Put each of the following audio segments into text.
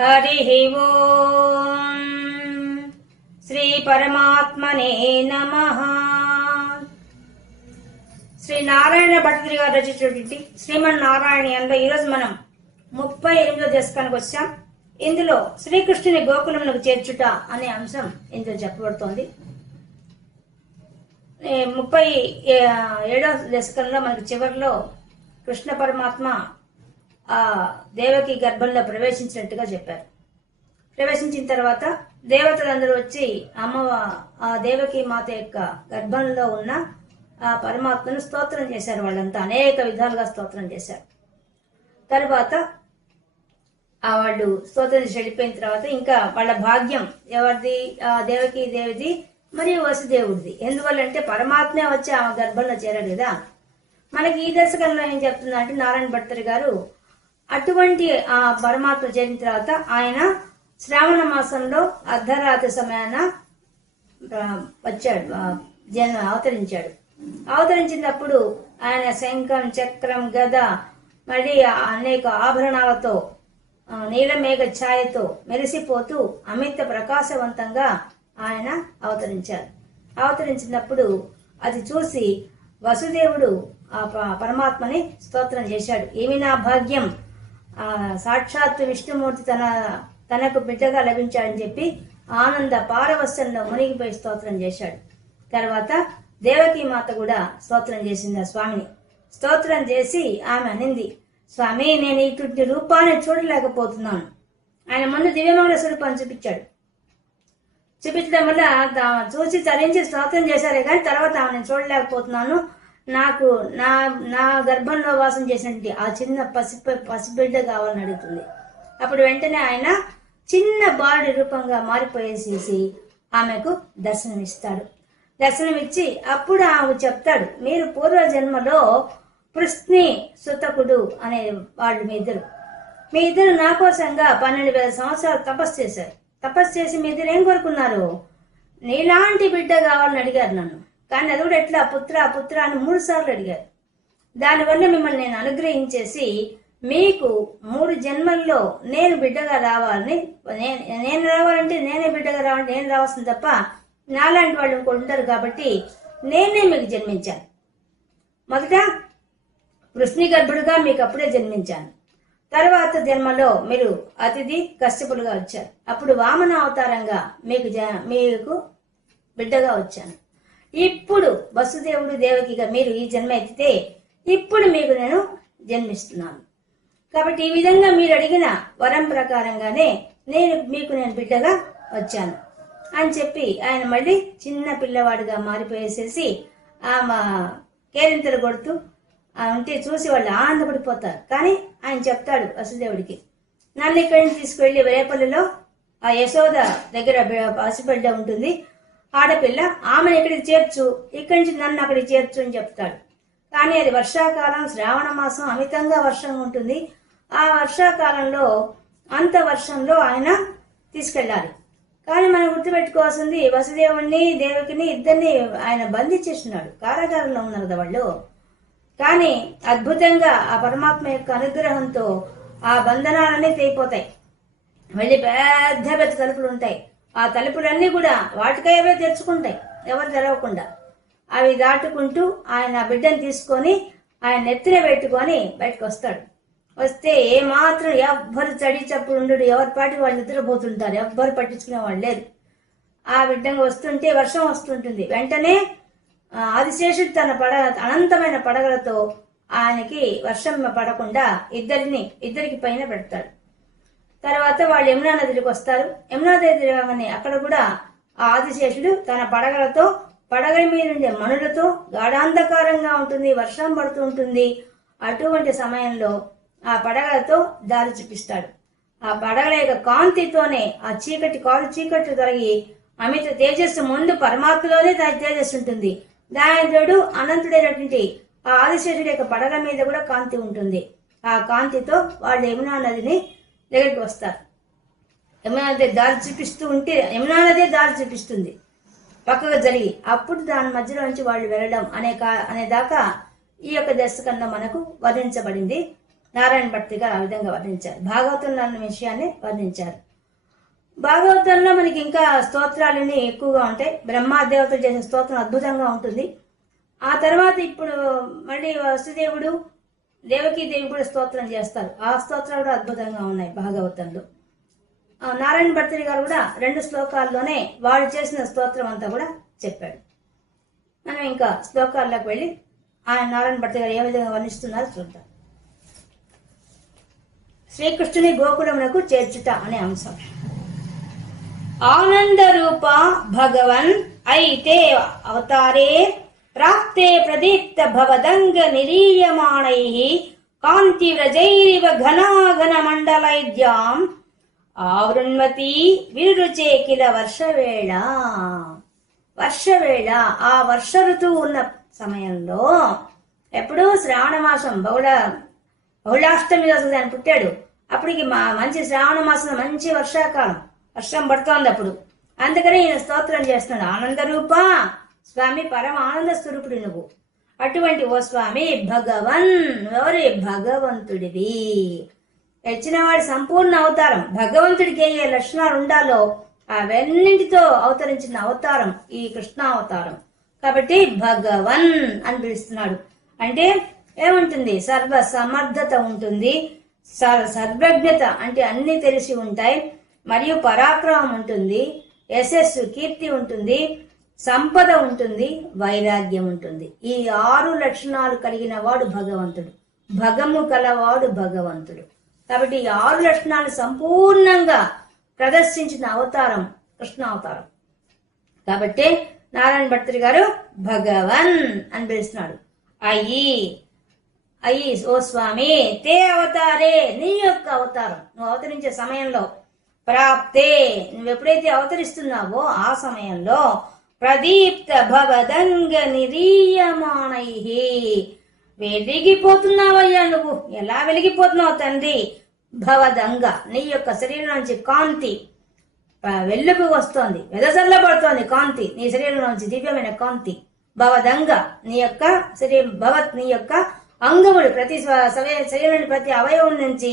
హరి ఓం శ్రీ పరమాత్మనే నమః. శ్రీ నారాయణ భట్టతిరి గారు రచించినటువంటి శ్రీమన్నారాయణీయంలో ఈరోజు మనం 38వ దశకానికి వచ్చాం. ఇందులో శ్రీకృష్ణుని గోకులమునకు చేర్చుట అనే అంశం ఇందులో చెప్పబడుతోంది. 37వ దశకంలో మనకి చివరిలో కృష్ణ పరమాత్మ ఆ దేవకి గర్భంలో ప్రవేశించినట్టుగా చెప్పారు. ప్రవేశించిన తర్వాత దేవతలందరూ వచ్చి ఆ దేవకి మాత యొక్క గర్భంలో ఉన్న ఆ పరమాత్మను స్తోత్రం చేశారు. వాళ్ళంతా అనేక విధాలుగా స్తోత్రం చేశారు. తర్వాత వాళ్ళు స్తోత్రం చేసి వెళ్ళిపోయిన తర్వాత ఇంకా వాళ్ళ భాగ్యం ఎవరిది? ఆ దేవకి దేవిది మరియు వసుదేవుడిది. ఎందువల్లంటే పరమాత్మే వచ్చి ఆమె గర్భంలో చేరాడు కదా. మనకి ఈ దశకంలో ఏం చెప్తుందంటే నారాయణ భట్టతిరి గారు అటువంటి ఆ పరమాత్మ చేరిన తర్వాత ఆయన శ్రావణ మాసంలో అర్ధరాత్రి సమయాన వచ్చాడు, అవతరించాడు. అవతరించినప్పుడు ఆయన శంఖం, చక్రం, గద మళ్ళీ అనేక ఆభరణాలతో నీలమేఘ ఛాయతో మెరిసిపోతూ అమిత ప్రకాశవంతంగా ఆయన అవతరించారు. అవతరించినప్పుడు అది చూసి వసుదేవుడు ఆ పరమాత్మని స్తోత్రం చేశాడు. ఏమి నా భాగ్యం, సాక్షాత్తు విష్ణుమూర్తి తనకు బిడ్డగా లభించాడని చెప్పి ఆనంద పారవస్యంలో మునిగిపోయి స్తోత్రం చేశాడు. తర్వాత దేవకీ మాత కూడా స్తోత్రం చేసింది. ఆ స్వామిని స్తోత్రం చేసి ఆమె అనింది, స్వామి నేను ఇటువంటి రూపాన్ని చూడలేకపోతున్నాను. ఆయన ముందు దివ్యమంగళ స్వరూపాన్ని చూపించాడు. చూపించడం వల్ల చూసి చరించి స్తోత్రం చేశారే కానీ తర్వాత ఆమె చూడలేకపోతున్నాను. నాకు నా గర్భంలో వాసం చేసినటువంటి ఆ చిన్న పసిబిడ్డ కావాలని అడుగుతుంది. అప్పుడు వెంటనే ఆయన చిన్న బాలుడి రూపంగా మారిపోయేసేసి ఆమెకు దర్శనమిస్తాడు. దర్శనమిచ్చి అప్పుడు ఆమె చెప్తాడు, మీరు పూర్వజన్మలో పృష్ణి సుతకుడు అనే వాళ్ళు మీ ఇద్దరు నా కోసంగా 12,000 సంవత్సరాలు తపస్సు చేశారు. తపస్సు చేసి మీ ఇద్దరు ఏం కోరుకున్నారు? నీలాంటి బిడ్డ కావాలని అడిగారు నన్ను. కానీ అది కూడా ఎట్లా పుత్ర అని 3 సార్లు అడిగారు. దానివల్ల మిమ్మల్ని నేను అనుగ్రహించేసి మీకు 3 జన్మల్లో నేను బిడ్డగా రావాలని, నేను రావాలంటే నేనే బిడ్డగా రావాలంటే నేను రావాల్సింది తప్ప నాలాంటి వాళ్ళు ఇంకోటి ఉంటారు కాబట్టి నేనే మీకు జన్మించాను. మొదట వృష్ణి గర్భుడుగా మీకు అప్పుడే జన్మించాను. తర్వాత జన్మలో మీరు అతిథి కశ్యపులుగా వచ్చారు. అప్పుడు వామన అవతారంగా మీకు బిడ్డగా వచ్చాను. ఇప్పుడు వసుదేవుడు దేవకిగా మీరు ఈ జన్మ ఎత్తితే ఇప్పుడు మీకు నేను జన్మిస్తున్నాను. కాబట్టి ఈ విధంగా మీరు అడిగిన వరం ప్రకారంగానే మీకు నేను బిడ్డగా వచ్చాను అని చెప్పి ఆయన మళ్ళీ చిన్న పిల్లవాడిగా మారిపోయేసేసి ఆమె కేరింతలు కొడుతూ ఉంటే చూసి వాళ్ళు ఆనందపడిపోతారు. కానీ ఆయన చెప్తాడు వసుదేవుడికి, నన్ను ఇక్కడి నుంచి తీసుకువెళ్ళి రేపల్లిలో ఆ యశోద దగ్గర పసిబిడ్డ ఉంటుంది, ఆడపిల్ల, ఆమెను ఇక్కడికి చేర్చు, ఇక్కడి నుంచి నన్ను అక్కడికి చేర్చు అని చెప్తాడు. కానీ అది వర్షాకాలం, శ్రావణ మాసం, అమితంగా వర్షం ఉంటుంది. ఆ వర్షాకాలంలో అంత వర్షంలో ఆయన తీసుకెళ్ళాలి. కానీ మనం గుర్తుపెట్టుకోవాల్సింది వసుదేవుణ్ణి దేవకిని ఇద్దరిని ఆయన బంధించేస్తున్నాడు, కారాగారంలో ఉన్నారు కదా వాళ్ళు. కానీ అద్భుతంగా ఆ పరమాత్మ యొక్క అనుగ్రహంతో ఆ బంధనాలన్నీ తెగిపోతాయి. మళ్ళీ పెద్ద పెద్ద తలుపులు ఉంటాయి. ఆ తలుపులన్నీ కూడా వాటికైవే తెరుచుకుంటాయి, ఎవరు తెరవకుండా. అవి దాటుకుంటూ ఆయన బిడ్డను తీసుకొని ఆయన నెత్తిన పెట్టుకొని బయటకు వస్తాడు. వస్తే ఏమాత్రం ఎవ్వరు చడి చప్పుడు ఉండడు, ఎవరి పాటికి వాళ్ళు నిద్రపోతుంటారు, ఎవ్వరు పట్టించుకునే వాళ్ళు లేరు. ఆ బిడ్డంగా వస్తుంటే వర్షం వస్తుంటుంది. వెంటనే ఆదిశేషుడు తన అనంతమైన పడగలతో ఆయనకి వర్షం పడకుండా ఇద్దరికి పైన పెడతాడు. తర్వాత వాళ్ళు యమునా నదికి వస్తారు. యమునా నది అక్కడ కూడా ఆ ఆదిశేషుడు తన పడగలతో, పడగల మీద ఉండే మణులతో గాఢాంధకారంగా ఉంటుంది, వర్షం పడుతూ ఉంటుంది. అటువంటి సమయంలో ఆ పడగలతో దారి చూపిస్తాడు. ఆ పడగల యొక్క కాంతితోనే ఆ కాలు చీకట్లు తొలగి అమిత తేజస్సు, ముందు పరమాత్మలోనే తేజస్సు ఉంటుంది. దాని తోడు అనంతుడైనటువంటి ఆ ఆదిశేషుడి యొక్క పడగల మీద కూడా కాంతి ఉంటుంది. ఆ కాంతితో వాళ్ళు యమునా నదిని దగ్గరికి వస్తారు. యమునా నది దారి చూపిస్తూ ఉంటే యమునా నదే దారి చూపిస్తుంది పక్కగా జరిగి. అప్పుడు దాని మధ్యలో నుంచి వాళ్ళు వెళ్ళడం అనేదాకా ఈ యొక్క దశకంలో మనకు వర్ణించబడింది. నారాయణ భట్తి గారు ఆ విధంగా వర్ణించారు. భాగవతంలో అన్న విషయాన్ని వర్ణించారు. భాగవతంలో మనకి ఇంకా స్తోత్రాలని ఎక్కువగా ఉంటాయి. బ్రహ్మాదేవతలు చేసే స్తోత్రం అద్భుతంగా ఉంటుంది. ఆ తర్వాత ఇప్పుడు మళ్ళీ వసుదేవుడు దేవకీదేవి కూడా స్తోత్రం చేస్తారు. ఆ స్తోత్రాలు కూడా అద్భుతంగా ఉన్నాయి భాగవతంలో. నారాయణ భట్తి గారు కూడా 2 శ్లోకాల్లోనే వాడు చేసిన స్తోత్రం అంతా కూడా చెప్పాడు. మనం ఇంకా శ్లోకాల్లోకి వెళ్ళి ఆయన నారాయణ భట్తి గారు ఏ విధంగా వర్ణిస్తున్నారో చూద్దాం. శ్రీకృష్ణుని గోకులమునకు చేర్చుట అనే అంశం. ఆనంద రూప భగవన్ అయితే అవతారే ప్రాప్తే ప్రదీప్త భవదంగ నిరీయమాణై కాంతి వ్రజైరివ ఘనాఘన మండలైద్యాం ఆవృణ్మతి విరుచే కిల వర్షవేళ. వర్షవేళ ఆ వర్ష ఋతువు ఉన్న సమయంలో, ఎప్పుడూ శ్రావణ మాసం బహుళాష్టమి రోజు ఆయన పుట్టాడు. అప్పటికి మంచి శ్రావణ మాసం, మంచి వర్షాకాలం, వర్షం పడుతోంది అప్పుడు. అందుకనే ఈయన స్తోత్రం చేస్తున్నాడు. ఆనంద రూప స్వామి, పరమ ఆనంద స్వరూపుడు నువ్వు. అటువంటి ఓ స్వామి భగవన్, ఎవరి భగవంతుడివి. తెచ్చినవాడి సంపూర్ణ అవతారం. భగవంతుడికి ఏ లక్షణాలు ఉండాలో అవన్నింటితో అవతరించిన అవతారం ఈ కృష్ణావతారం. కాబట్టి భగవన్ అని పిలుస్తున్నాడు. అంటే ఏముంటుంది? సర్వ సమర్థత ఉంటుంది, సర్వజ్ఞత అంటే అన్ని తెలిసి ఉంటాయి, మరియు పరాక్రమం ఉంటుంది, యశస్సు కీర్తి ఉంటుంది, సంపద ఉంటుంది, వైరాగ్యం ఉంటుంది. ఈ 6 లక్షణాలు కలిగిన వాడు భగవంతుడు. భగము కలవాడు భగవంతుడు. కాబట్టి ఈ 6 లక్షణాలు సంపూర్ణంగా ప్రదర్శించిన అవతారం కృష్ణావతారం. కాబట్టి నారాయణ భట్తి గారు భగవన్ అని పిలుస్తున్నాడు. అయ్యి ఓ స్వామి, తే అవతారే, నీ యొక్క అవతారం, నువ్వు అవతరించే సమయంలో, ప్రాప్తే నువ్వు ఎప్పుడైతే అవతరిస్తున్నావో ఆ సమయంలో, ప్రదీప్త భవదంగ నిరీయమాణై వెలిగిపోతున్నావయ్యా నువ్వు. ఎలా వెలిగిపోతున్నావు తండ్రి? భవదంగ, నీ యొక్క శరీరం నుంచి కాంతి వెల్లుపు వస్తోంది, వెదజల్లబడుతోంది కాంతి నీ శరీరం నుంచి, దివ్యమైన కాంతి. భవదంగ, నీ యొక్క శరీరం, భవత్ నీ యొక్క అంగములు, ప్రతి శరీరం ప్రతి అవయవం నుంచి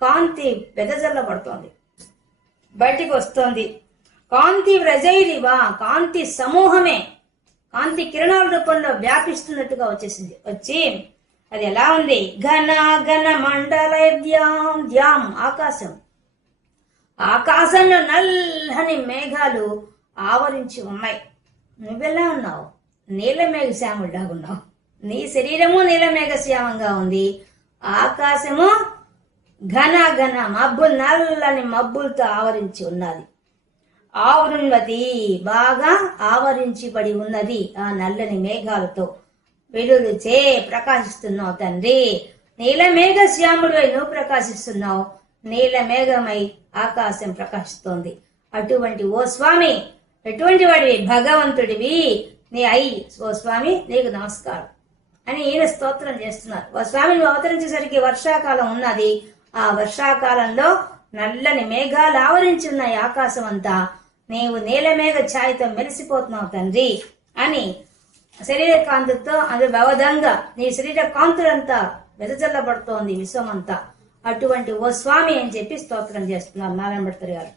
కాంతి వెదజల్లబడుతోంది, బయటికి వస్తోంది. కాంతి వ్రజైరివా, కాంతి సమూహమే కాంతి కిరణాల రూపంలో వ్యాపిస్తున్నట్టుగా వచ్చి అది ఎలా ఉంది? ఘన ఘన మండలైద్యాం, ధ్యాం ఆకాశం, ఆకాశంలో నల్లని మేఘాలు ఆవరించి ఉన్నాయి. నువ్వెలా ఉన్నావు? నీలమేఘ శ్యాముడిలాగా ఉన్నావు. నీ శరీరము నీలమేఘ శ్యామంగా ఉంది, ఆకాశము ఘన ఘన మబ్బులు, నల్లని మబ్బులతో ఆవరించి ఉన్నది. ఆవృణ్వతి, బాగా ఆవరించిబడి ఉన్నది ఆ నల్లని మేఘాలతో. వెలుగుచే ప్రకాశిస్తున్నావు తండ్రి. నీలమేఘ శ్యాముడు నువ్వు ప్రకాశిస్తున్నావు, నీలమేఘమై ఆకాశం ప్రకాశిస్తోంది. అటువంటి ఓ స్వామి, ఎటువంటి వాడివి? భగవంతుడివి. ఓ స్వామి నీకు నమస్కారం అని ఈయన స్తోత్రం చేస్తున్నారు. ఓ స్వామి, నువ్వు అవతరించేసరికి వర్షాకాలం ఉన్నది. ఆ వర్షాకాలంలో నల్లని మేఘాలు ఆవరించి ఉన్నాయి ఆకాశం అంతా. నీవు నీలమేఘ ఛాయతో మెరిసిపోతున్నావు తండ్రి అని శరీర కాంతులతో, అది భవదంగా నీ శరీర కాంతులంతా వెదజల్లబడుతోంది విశ్వమంతా. అటువంటి ఓ స్వామి అని చెప్పి స్తోత్రం చేస్తున్నారు నారాయణ భట్తి గారు.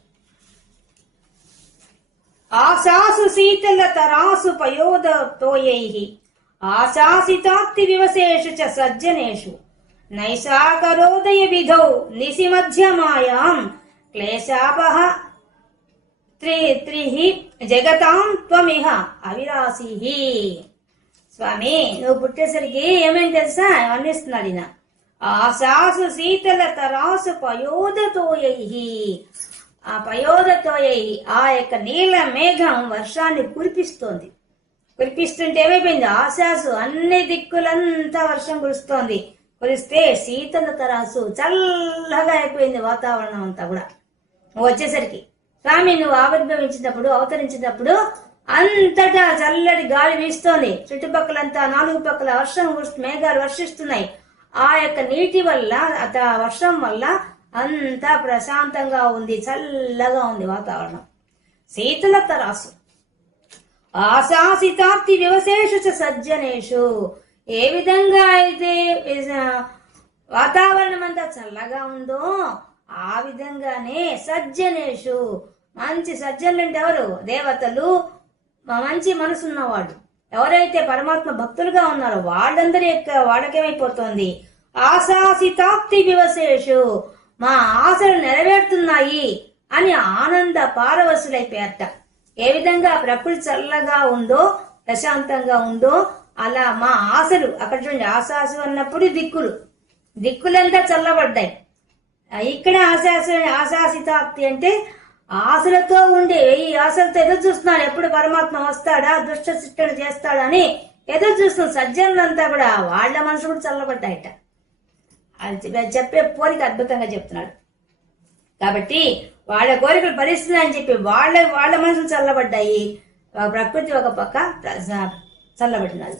ఆశాసు శీతల తరాసు పయోద తోయై ఆశాసితాక్తి వివశేషు చ సజ్జనేషు నైషాకరోదయ విధౌ నిశి మధ్యమాయాం క్లేశాపహ త్రిహి జగతాం త్వమిహ అవిరాసిహి. స్వామి, నువ్వు పుట్టేసరికి ఏమేం తెలుసా వర్ణిస్తున్నాడు ఈయన. ఆశాసు శీతల తరాసు పయోదతోయై, ఆ పయోదతోయై ఆ యొక్క నీల మేఘం వర్షాన్ని కురిపిస్తోంది. కురిపిస్తుంటే ఏమైపోయింది? ఆశాసు అన్ని దిక్కులంతా వర్షం కురుస్తోంది. కురిస్తే శీతల తరాసు చల్లగా అయిపోయింది వాతావరణం అంతా కూడా. నువ్వు వచ్చేసరికి స్వామి, నువ్వు ఆవిర్భవించినప్పుడు, అవతరించినప్పుడు అంతటా చల్లటి గాలి వీస్తోంది. చుట్టుపక్కలంతా 4 పక్కల మేఘాలు వర్షిస్తున్నాయి. ఆ యొక్క నీటి వల్ల, వర్షం వల్ల అంతా ప్రశాంతంగా ఉంది, చల్లగా ఉంది వాతావరణం. శీతల తరాసు ఆశాసితార్తి వివశేషు సజ్జనేషు, ఏ విధంగా అయితే వాతావరణం అంతా చల్లగా ఉందో ఆ విధంగానే సజ్జనేషు, మంచి సజ్జనులు అంటే ఎవరు? దేవతలు, మంచి మనసు ఉన్నవాళ్ళు ఎవరైతే పరమాత్మ భక్తులుగా ఉన్నారో వాళ్ళందరి యొక్క వాళ్ళకేమైపోతుంది, ఆశాసితాప్తి వివశేషు, మా ఆశలు నెరవేరుతున్నాయి అని ఆనంద పారవశులైపోయారట. ఏ విధంగా ప్రకృతి చల్లగా ఉందో ప్రశాంతంగా ఉందో అలా మా ఆశలు, అక్కడ చూడండి ఆశాసు అన్నప్పుడు దిక్కులంతా చల్లబడ్డాయి. ఇక్కడ ఆశాసితాప్తి అంటే ఆశలతో ఉండే, ఈ ఆశలతో ఎదురు చూస్తున్నారు ఎప్పుడు పరమాత్మ వస్తాడా, దుష్ట శిక్షణ చేస్తాడని ఎదురు చూస్తున్న సజ్జనులంతా కూడా వాళ్ళ మనసు కూడా చల్లబడ్డాయట. అది చెప్పే పోలిక అద్భుతంగా చెప్తున్నాడు. కాబట్టి వాళ్ళ కోరికలు భరిస్తున్నాయని చెప్పి వాళ్ళ మనసులు చల్లబడ్డాయి, ప్రకృతి ఒక పక్క చల్లబడినది.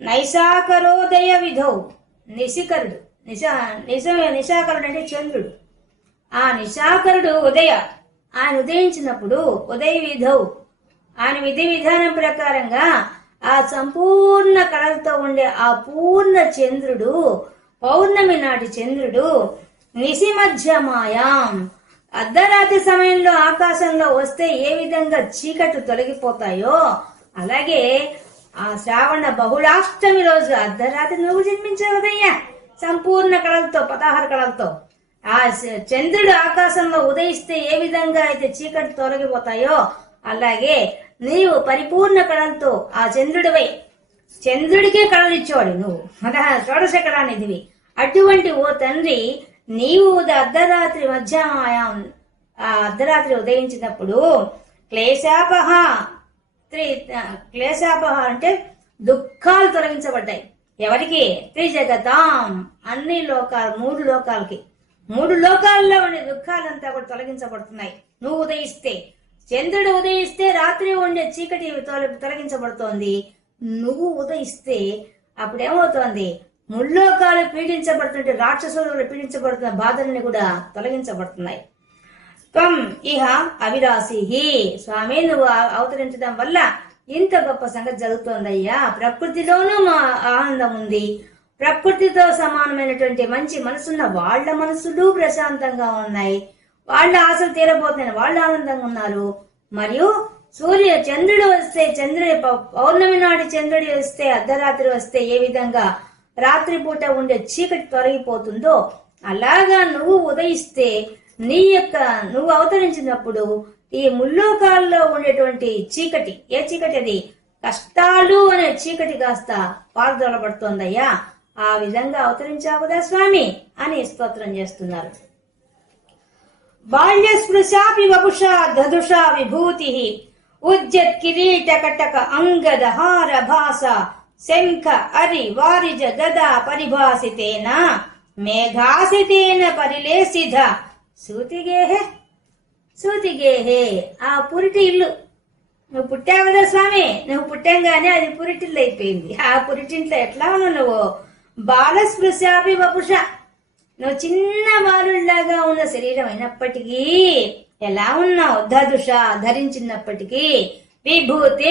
నైశాకరోదయ విధౌ, నిశికరుడు నిశాకరుడు అంటే చంద్రుడు. ఆ నిశాకరుడు ఆయన ఉదయించినప్పుడు ఉదయ విధౌ, ఆయన విధి విధానం ప్రకారంగా ఆ సంపూర్ణ కళలతో ఉండే ఆ పూర్ణ చంద్రుడు, పౌర్ణమి నాటి చంద్రుడు నిశి మధ్యమాయాం, అర్ధరాత్రి సమయంలో ఆకాశంలో వస్తే ఏ విధంగా చీకట్లు తొలగిపోతాయో అలాగే ఆ శ్రావణ బహుళాష్టమి రోజు అర్ధరాత్రి నువ్వు జన్మించావు కదయ్యా, సంపూర్ణ కళలతో 16 కళలతో. ఆ చంద్రుడు ఆకాశంలో ఉదయిస్తే ఏ విధంగా అయితే చీకటి తొలగిపోతాయో అలాగే నీవు పరిపూర్ణ కళలతో ఆ చంద్రుడికే కళలు ఇచ్చేవాడు నువ్వు, షోడశ కళానిధివి. అటువంటి ఓ తండ్రి నీవు అర్ధరాత్రి మధ్యాహ్నం ఆ అర్ధరాత్రి ఉదయించినప్పుడు క్లేశాపహ అంటే దుఃఖాలు తొలగించబడ్డాయి. ఎవరికి? త్రిజగతాం, అన్ని లోకాలు, 3 లోకాలకి, 3 లోకాల్లో ఉండే దుఃఖాలంతా కూడా తొలగించబడుతున్నాయి నువ్వు ఉదయిస్తే. చంద్రుడు ఉదయిస్తే రాత్రి ఉండే చీకటి తొలగించబడుతోంది, నువ్వు ఉదయిస్తే అప్పుడేమవుతోంది, ముల్లోకాలు పీడించబడుతుంటే రాక్షసులు పీడించబడుతున్న బాధల్ని కూడా తొలగించబడుతున్నాయి. త్వం ఇహ అవిరాసి, స్వామి నువ్వు అవతరించడం వల్ల ఇంత గొప్ప సంగతి జరుగుతోందయ్యా. ప్రకృతిలోనూ మా ఆనందం ఉంది, ప్రకృతితో సమానమైనటువంటి మంచి మనసున్న వాళ్ళ మనసులు ప్రశాంతంగా ఉన్నాయి, వాళ్ళ ఆశలు తీరబోతున్నాయి, వాళ్ళు ఆనందంగా ఉన్నారు. మరియు చంద్రుడు వస్తే, పౌర్ణమి నాటి చంద్రుడు వస్తే, అర్ధరాత్రి వస్తే ఏ విధంగా రాత్రిపూట ఉండే చీకటి తొలగిపోతుందో అలాగా నువ్వు ఉదయిస్తే నువ్వు అవతరించినప్పుడు ఈ ముల్లోకాల్లో ఉండేటువంటి చీకటి, ఏ చీకటి అది? కష్టాలు అనే చీకటి కాస్త పారదోలబడుతోందయ్యా. ఆ విధంగా అవతరించావు కదా స్వామి అని స్తోత్రం చేస్తున్నారు. బాల్య స్పృశాపి వపుషా దదుషా విభూతి ఉజ్జత్ కిరీట కటక అంగద హార భాస శంఖ అరి వారిజ గదా పరిభాసితేన మేఘాసితేన పరిలేసిధ సూతిగేహే. ఆ పురిటి ఇల్లు నువ్వు పుట్టావు కదా స్వామి, నువ్వు పుట్టంగానే అది పురిటిల్లు అయిపోయింది. ఆ పురిటింట్లో ఎట్లా ఉన్నావు నువ్వు? బాలస్పృశాపి వపుష, నువ్వు చిన్న బాలుడిలాగా ఉన్న శరీరం అయినప్పటికీ ఎలా ఉన్నావు? దదుష, ధరించినప్పటికీ, విభూతి,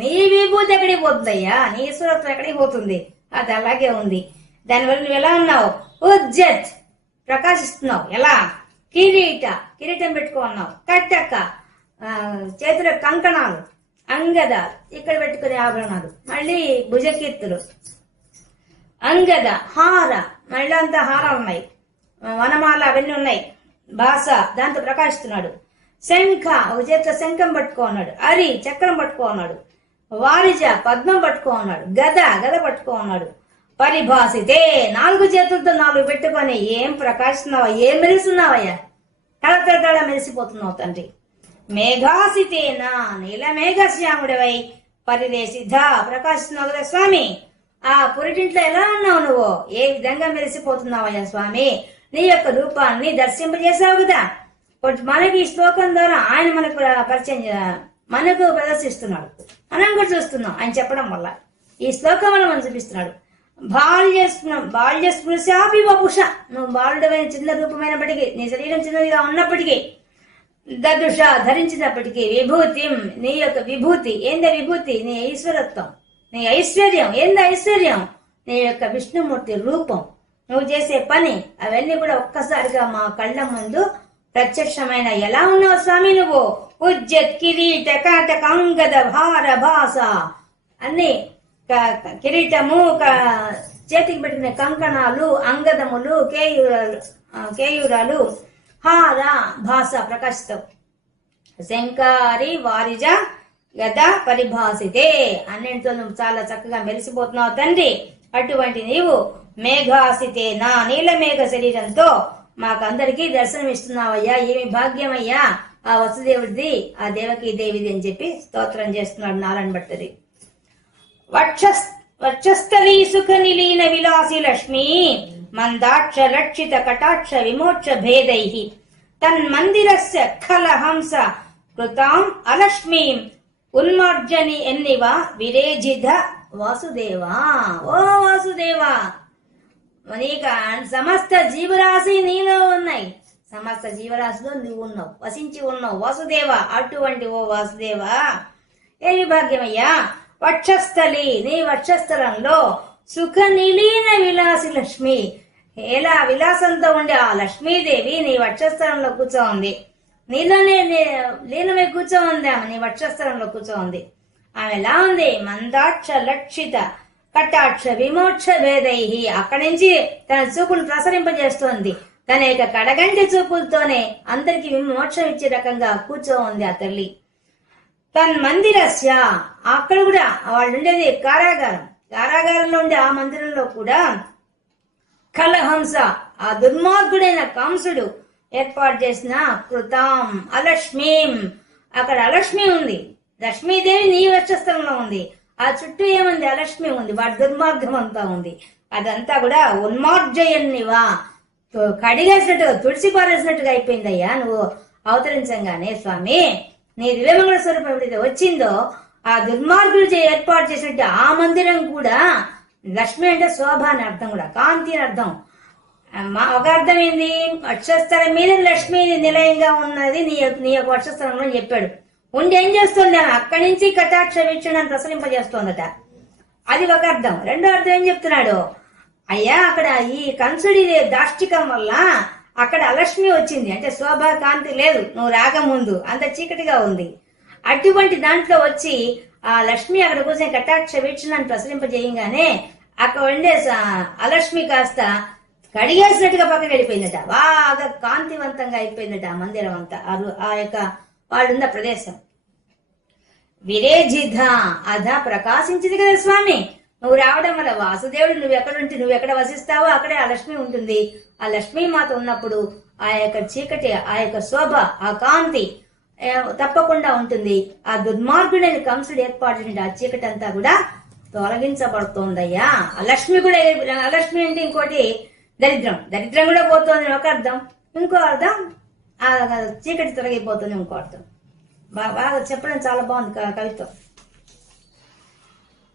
నీ విభూతి ఎక్కడికి పోతుందయ్యా, నీ ఈశ్వరత్వం ఎక్కడికి పోతుంది? అది అలాగే ఉంది. దానివల్ల నువ్వు ఎలా ఉన్నావు? ఉజ్జత్, ప్రకాశిస్తున్నావు. ఎలా? కిరీటం పెట్టుకున్నావు, కట్టక చేతుల కంకణాలు, అంగద ఇక్కడ పెట్టుకునే ఆభరణాలు, మళ్ళీ భుజకీర్తులు, అంగద హార, మళ్ళీ అంతా హారాలు ఉన్నాయి, వనమాల అవన్నీ ఉన్నాయి, భాష దాంతో ప్రకాశిస్తున్నాడు, శంఖ ఒక చేతిలో శంఖం పట్టుకున్నాడు, అరి చక్రం పట్టుకున్నాడు, వారిజ పద్మం పట్టుకున్నాడు, గద పట్టుకున్నాడు, పరిభాసితే 4 చేతులతో 4 పెట్టుకొని ఏం ప్రకాశిస్తున్నావా, ఏం మెరుస్తున్నావయ్యా, తడతడ మెరిసిపోతున్నావు తండ్రి. మేఘాసితేనా, నీల మేఘశ్యాముడివై పరిదేశిధ, ప్రకాశిస్తున్నావు కదా స్వామి. ఆ పురిటింట్లో ఎలా ఉన్నావు నువ్వు, ఏ విధంగా మెరిసిపోతున్నావయ్యా స్వామి, నీ యొక్క రూపాన్ని దర్శింపజేశావు కదా. మనకి ఈ శ్లోకం ద్వారా ఆయన మనకు ప్రదర్శిస్తున్నాడు, మనం కూడా చూస్తున్నాం ఆయన చెప్పడం వల్ల. ఈ శ్లోకం వల్ల మనం చూపిస్తున్నాడు. బాల్య స్పృశాపి వపుష, నువ్వు బాలుడమైన చిన్న రూపమైనప్పటికీ, నీ శరీరం చిన్నదిగా ఉన్నప్పటికీ, దదుష ధరించినప్పటికీ, విభూతి, నీ యొక్క విభూతి ఏందే? విభూతి నీ ఈశ్వరత్వం, నీ ఐశ్వర్యం ఏంది? ఐశ్వర్యం నీ యొక్క విష్ణుమూర్తి రూపం, నువ్వు చేసే పని అవన్నీ కూడా ఒక్కసారిగా మా కళ్ళ ముందు ప్రత్యక్షమైన. ఎలా ఉన్నావు స్వామి నువ్వు? ఉజ్జత్ కిరీట కాటక అంగద భార భాస అన్ని కిరీటము, చేతికి పెట్టిన కంకణాలు, అంగదములు, కేయూరాలు, హార భాష ప్రకాశితం. శంకారి వారిజ గద పరిభాసితే అన్నింటితో నువ్వు చాలా చక్కగా మెరిసిపోతున్నావు తండ్రి. అటువంటి నీవు మేఘాసితే నా నీలమేఘ శరీరంతో మాకందరికీ దర్శనమిస్తున్నావయ్యా. ఏమి భాగ్యమయ్యా ఆ వసుదేవుడిది, ఆ దేవకీ దేవిది అని చెప్పి స్తోత్రం చేస్తున్నాడు నారాయణ భట్టది. వక్షస్థలీ సుఖ నిలీన విలాసి లక్ష్మీ మందాక్ష లక్షిత కటాక్ష విమోక్ష భేదై తన్మందిరస్య ఖలహంస కృతాం అలక్ష్మీం ఉన్మార్జని ఎన్నివ విరేజిధ వాసుదేవా. ఓ వాసుదేవా, నీకు సమస్త జీవరాశి నీలో ఉన్నాయి. సమస్త జీవరాశిలో నువ్వు ఉన్నావు, వసించి ఉన్నావు వాసుదేవ. అటువంటి ఓ వాసుదేవ ఏమి భాగ్యమయ్యా. వక్షస్థలి నీ వక్షస్థలంలో సుఖ నిలీన విలాసి లక్ష్మి, ఎలా విలాసంతో ఉండే ఆ లక్ష్మీదేవి నీ వక్షస్థలంలో కూర్చోంది. నీలోనే లీనమై కూర్చోంది ఆమె, నీ వక్షస్థలంలో కూర్చోంది. ఆమె ఎలా ఉంది? మందాక్ష లక్షిత కటాక్ష విమోక్ష భేదై. అక్కడి నుంచి తన చూపును ప్రసరింపజేస్తోంది. తన యొక్క కడగంటి చూపులతోనే అందరికి విమోక్షం ఇచ్చే రకంగా కూర్చోంది ఆ తల్లి. తన్మందిరస్య అక్కడ కూడా వాళ్ళు ఉండేది కారాగారం. కారాగారంలో ఉండే ఆ మందిరంలో కూడా కలహంస ఆ దుర్మార్గుడైన కంసుడు ఏర్పాటు చేసిన కృతాం అలక్ష్మీం, అక్కడ అలక్ష్మి ఉంది. లక్ష్మీదేవి నీ వక్షస్థలంలో ఉంది. ఆ చుట్టూ ఏముంది? అలక్ష్మి ఉంది. వాటి దుర్మార్గం అంతా ఉంది. అదంతా కూడా ఉన్మార్జయన్నివా, కడిగేసినట్టుగా తుడిచి పారేసినట్టుగా అయిపోయిందయ్యా నువ్వు అవతరించంగానే. స్వామి నీ దివ్యమంగళ స్వరూపం ఎప్పుడైతే వచ్చిందో ఆ దుర్మార్గులు ఏర్పాటు చేసినట్టు ఆ మందిరం కూడా, లక్ష్మి అంటే శోభ అని అర్థం, కూడా కాంతి అని అర్థం. ఒక అర్థం ఏంది? వక్షస్థలం మీద లక్ష్మి నిలయంగా ఉన్నది నీ యొక్క వక్షస్థలంలో అని చెప్పాడు. ఉండి ఏం చేస్తుంది? ఆమె అక్కడి నుంచి కటాక్ష వీక్షణను ప్రసరింపజేస్తోందట. అది ఒక అర్థం. రెండో అర్థం ఏం చెప్తున్నాడు? అయ్యా అక్కడ ఈ కంసుడి దాష్టికం వల్ల అక్కడ అలక్ష్మి వచ్చింది. అంటే శోభ కాంతి లేదు నువ్వు రాకముందు, అంత చీకటిగా ఉంది. అటువంటి దాంట్లో వచ్చి ఆ లక్ష్మి అక్కడ కూర్చొని కటాక్ష వీక్షణాన్ని ప్రసరింపజేయంగానే అక్కడ ఉండే అలక్ష్మి కాస్త కడిగేసినట్టుగా పక్కన వెళ్ళిపోయిందట. బాగా కాంతివంతంగా అయిపోయిందట ఆ మందిరం అంతా, ఆ యొక్క వాళ్ళున్న ప్రదేశం. విరేజిధ అధ ప్రకాశించింది కదా స్వామి. నువ్వు రావడం వల్ల వాసుదేవుడు నువ్వు ఎక్కడ వసిస్తావో అక్కడే ఆ లక్ష్మి ఉంటుంది. ఆ లక్ష్మీ మాత ఉన్నప్పుడు ఆ యొక్క చీకటి, ఆ యొక్క శోభ, ఆ కాంతి తప్పకుండా ఉంటుంది. ఆ దుర్మార్గుడైన కంసుడు ఏర్పాటు చేసిన ఆ చీకటి అంతా కూడా తొలగించబడుతోందయ్యా. ఆ లక్ష్మి కూడా, అలక్ష్మి అంటే ఇంకోటి దరిద్రం కూడా పోతుంది ఒక అర్థం. ఇంకో అర్థం ఆ చీకటి తొలగిపోతుంది ఇంకో అర్థం. బాగా చెప్పడం చాలా బాగుంది కవిత్వం.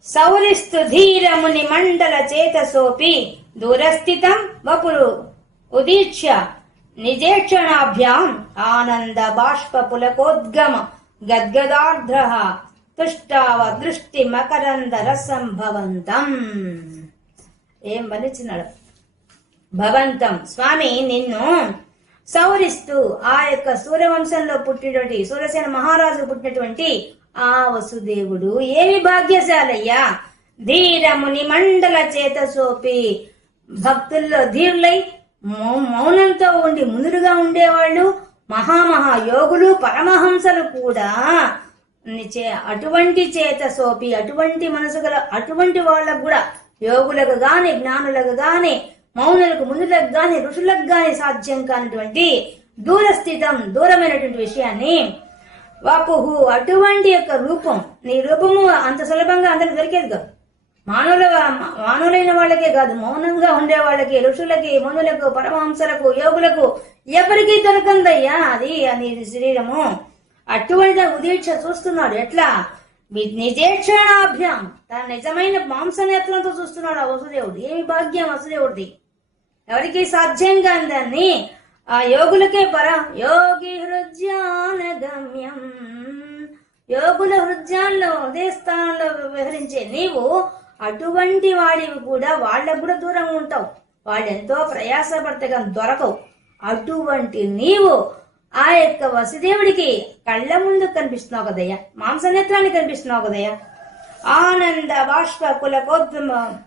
సౌరిస్తు ధీరముని మండల చేతసోపి దూరస్థితం వపురు ఉదీక్ష నిజేక్షణాభ్యాం ఆనంద బాష్ప పులకోద్గమ గద్గదార్ధ్ర తుష్టావ దృష్టి మకరంద రసంభవంతం. ఏం వర్ణించినాడు? భవంతం స్వామి నిన్ను సౌరిస్తూ ఆ యొక్క సూర్యవంశంలో పుట్టినటువంటి సూర్యసేన మహారాజు పుట్టినటువంటి ఆ వసుదేవుడు ఏమి భాగ్యశాలయ్యా. ధీరముని మండల చేతసోపి భక్తుల్లో ధీరులై మౌనంతో ఉండి మునులుగా ఉండేవాళ్ళు, మహాయోగులు పరమహంసలు కూడా అటువంటి చేతసోపి అటువంటి మనసు గల అటువంటి వాళ్ళకు కూడా, యోగులకు గాని జ్ఞానులకు గాని మౌనులకు మునులకు గాని ఋషులకు గాని సాధ్యం కానిటువంటి దూరమైనటువంటి విషయాన్ని వపుహు అటువంటి యొక్క రూపం, నీ రూపము అంత సులభంగా అందరికి దొరికేది కాదు. మానవులైన వాళ్ళకే కాదు, మౌనంగా ఉండే వాళ్ళకి, ఋషులకి, మునులకు, పరమహంసలకు, యోగులకు ఎవరికీ దొరకందయ్యా అది నీ శరీరము. అటువంటి ఉదీక్ష చూస్తున్నాడు. ఎట్లా? నిజేక్షణాభ్యాం, తన నిజమైన మాంసనేత్రంతో చూస్తున్నాడు ఆ వసుదేవుడు. ఏమి భాగ్యం వసుదేవుడిది! ఎవరికి సాధ్యం కాని దాన్ని ఆ యోగులకే యోగి హృద్యాన గమ్యం, యోగుల హృదయాల్లో హృదయస్థానంలో విహరించే నీవు అటువంటి వాడివి కూడా వాళ్ళకు కూడా దూరంగా ఉంటావు. వాళ్ళు ఎంతో ప్రయాసపడితే కానీ దొరకవు. అటువంటి నీవు ఆ యొక్క వసుదేవుడికి కళ్ళ ముందు కనిపిస్తున్నావు కదయ్యా, మాంసనేత్రాన్ని కనిపిస్తున్నావు కదయ్యా. ఆనంద బాష్ప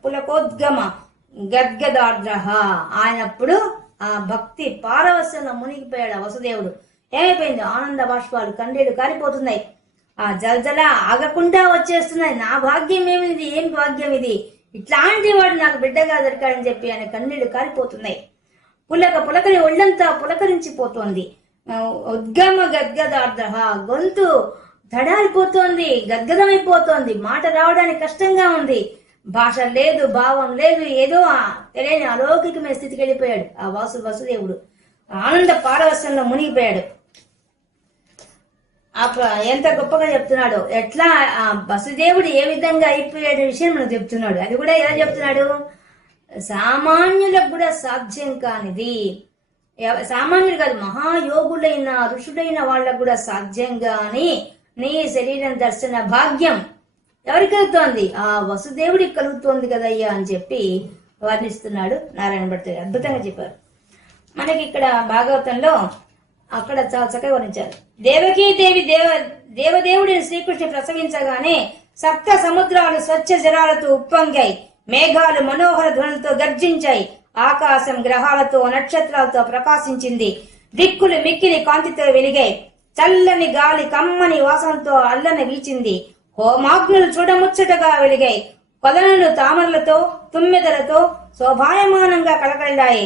పులకోద్గమ గద్గదార్ద్ర. ఆయనప్పుడు ఆ భక్తి పారవస్యంలో మునిగిపోయాడు ఆ వసుదేవుడు. ఏమైపోయింది? ఆనంద బాష్పాలు కన్నీళ్లు కారిపోతున్నాయి, ఆ జలజల ఆగకుండా వచ్చేస్తున్నాయి. నా భాగ్యం ఏమిది, ఏం భాగ్యం ఇది, ఇట్లాంటి వాడు నాకు బిడ్డగా దొరికాడని చెప్పి ఆయన కన్నీళ్లు కారిపోతున్నాయి. పులకని ఒళ్ళంతా పులకరించిపోతోంది. ఉద్గమ గద్గదార్ద్ర, గొంతు దడారిపోతోంది, గద్గదమైపోతోంది, మాట రావడానికి కష్టంగా ఉంది. భాష లేదు, భావం లేదు, ఏదో తెలియని అలౌకికమైన స్థితికి వెళ్ళిపోయాడు ఆ వసుదేవుడు. ఆనంద పారవస్యంలో మునిగిపోయాడు. ఎంత గొప్పగా చెప్తున్నాడు, ఎట్లా ఆ వసుదేవుడు ఏ విధంగా అయిపోయాడు విషయం మనకు చెప్తున్నాడు. అది కూడా ఎలా చెప్తున్నాడు? సామాన్యులకు కూడా సాధ్యం కానిది, సామాన్యులు కాదు, మహాయోగులైన ఋషులైన వాళ్ళకు కూడా సాధ్యం కాని నీ శరీరం దర్శన భాగ్యం ఎవరికి కలుగుతోంది? ఆ వసుదేవుడికి కలుగుతోంది కదయ్యా అని చెప్పి వర్ణిస్తున్నాడు నారాయణ భట్టు. అద్భుతంగా చెప్పారు. మనకి ఇక్కడ భాగవతంలో అక్కడ చాలా చక్కగా వర్ణించారు. దేవకీదేవి దేవదేవుడిని శ్రీకృష్ణుడు ప్రసవించగానే సప్త సముద్రాలు స్వచ్ఛ జలాలతో ఉప్పొంగాయి, మేఘాలు మనోహర ధ్వనులతో గర్జించాయి, ఆకాశం గ్రహాలతో నక్షత్రాలతో ప్రకాశించింది, దిక్కులు మిక్కిలి కాంతితో వెలిగాయి, చల్లని గాలి కమ్మని వాసనతో అల్లన వీచింది, హోమాగ్నులు చూడముచ్చటగా వెలిగాయి, కొదనలు తామరలతో తుమ్మెదలతో శోభాయమానంగా కలకలిలాయి,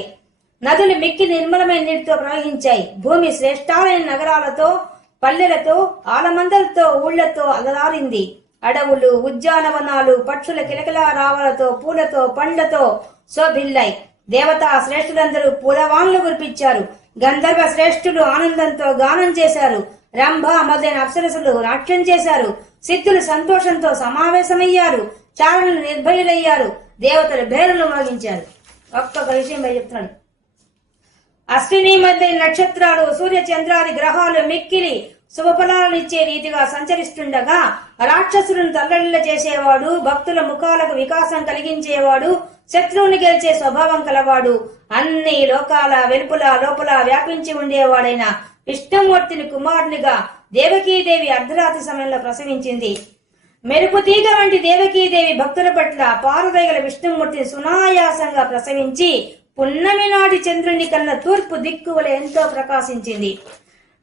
నదులు మిక్కి నిర్మలమైన నీటితో ప్రవహించాయి, భూమి శ్రేష్టాలైన నగరాలతో పల్లెలతో ఆలమందలతో ఊళ్లతో అలరారింది, అడవులు ఉద్యానవనాలు పక్షుల కిలకిలా రావాలతో పూలతో పండ్లతో శోభిల్లాయి, దేవతా శ్రేష్ఠులందరూ పూలవాన్లు కురిపించారు, గంధర్వ శ్రేష్ఠులు ఆనందంతో గానం చేశారు, రంభ మొదలైన అప్సరసులు నాట్యం చేశారు, సిద్ధులు సంతోషంతో సమావేశమయ్యారు, చారణులు నిర్భయులయ్యారు, దేవతలు భేరులు మోగించారు. ఒక్కొక్క విషయం చెప్తున్నాడు. అశ్విని మధ్య నక్షత్రాలు సూర్య చంద్రాది గ్రహాలు మిక్కిలి శుభఫలాలను ఇచ్చే రీతిగా సంచరిస్తుండగా రాక్షసులను తల్లడిల్ల చేసేవాడు, భక్తుల ముఖాలకు వికాసం కలిగించేవాడు, శత్రువుని గెలిచే స్వభావం కలవాడు, అన్ని లోకాల వెలుపుల లోపల వ్యాపించి ఉండేవాడైన విష్ణుమూర్తిని కుమారునిగా దేవకీదేవి అర్ధరాత్రి సమయంలో ప్రసవించింది. మెరుపు తీగ వంటి దేవకీదేవి భక్తుల పట్ల పారుదయగల విష్ణుమూర్తిని సునాయాసంగా ప్రసవించి పున్నమి నాటి చంద్రుని కన్నా తూర్పు దిక్కువల ఎంతో ప్రకాశించింది.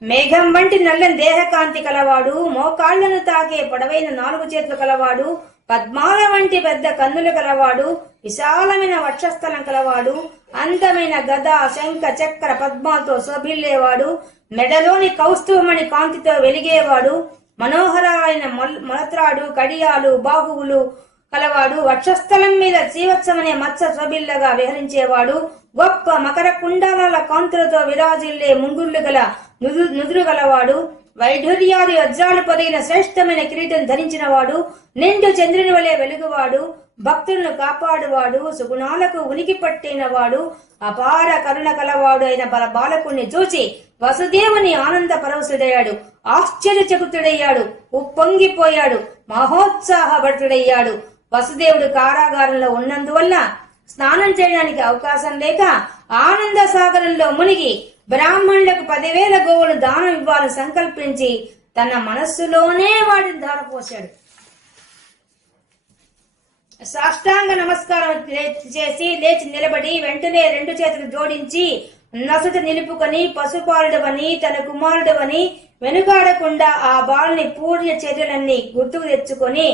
మేఘం వంటి నల్లని దేహకాంతి కలవాడు, మోకాళ్లను తాకే పొడవైన 4 చేతులు కలవాడు, పద్మాల వంటి పెద్ద కన్నులు కలవాడు, విశాలమైన వక్షస్థలం కలవాడు, అందమైన గద శంఖ చక్ర పద్మాలతో శోభిల్లేవాడు, మెడలోని కౌస్తుభమణి కాంతితో వెలిగేవాడు, మనోహరమైన మొలత్రాడు కడియాలు బాహువులు కలవాడు, వక్షస్థలం మీద శ్రీవత్సమనే మత్స శోభిల్లగా విహరించేవాడు, గొప్ప మకర కుండలాల కాంతులతో విరాజిల్లే ముంగుళ్ళు గల నుదురు గలవాడు, వైఢూర్యాది వజ్రాలు పొదిగిన శ్రేష్టమైన కిరీటం ధరించిన వాడు, నిండు చంద్రుని వలె వెలుగువాడు, భక్తులను కాపాడువాడు, సుగుణాలకు ఉనికి పట్టినవాడు, అపార కరుణ కలవాడు అయిన బాలకుణ్ణి చూచి వసుదేవుని ఆనంద పరవశుడయ్యాడు, ఆశ్చర్యచకుతుడయ్యాడు, ఉప్పొంగిపోయాడు, మహోత్సాహభటుడయ్యాడు. వసుదేవుడు కారాగారంలో ఉన్నందువల్ల స్నానం చేయడానికి అవకాశం లేక ఆనంద సాగరంలో మునిగి బ్రాహ్మణులకు 10,000 గోవులు దానం ఇవ్వాలని సంకల్పించి తన మనస్సులోనే వాటిని ధారపోశాడు. సాష్టాంగ నమస్కారం చేసి లేచి నిలబడి వెంటనే 2 చేతులు జోడించి నసుట నిలుపుకొని పశుపాలుడవని తన కుమారుడవని వెనుకాడకుండా ఆ బాలుని పూర్య చర్యలన్నీ గుర్తుకు తెచ్చుకొని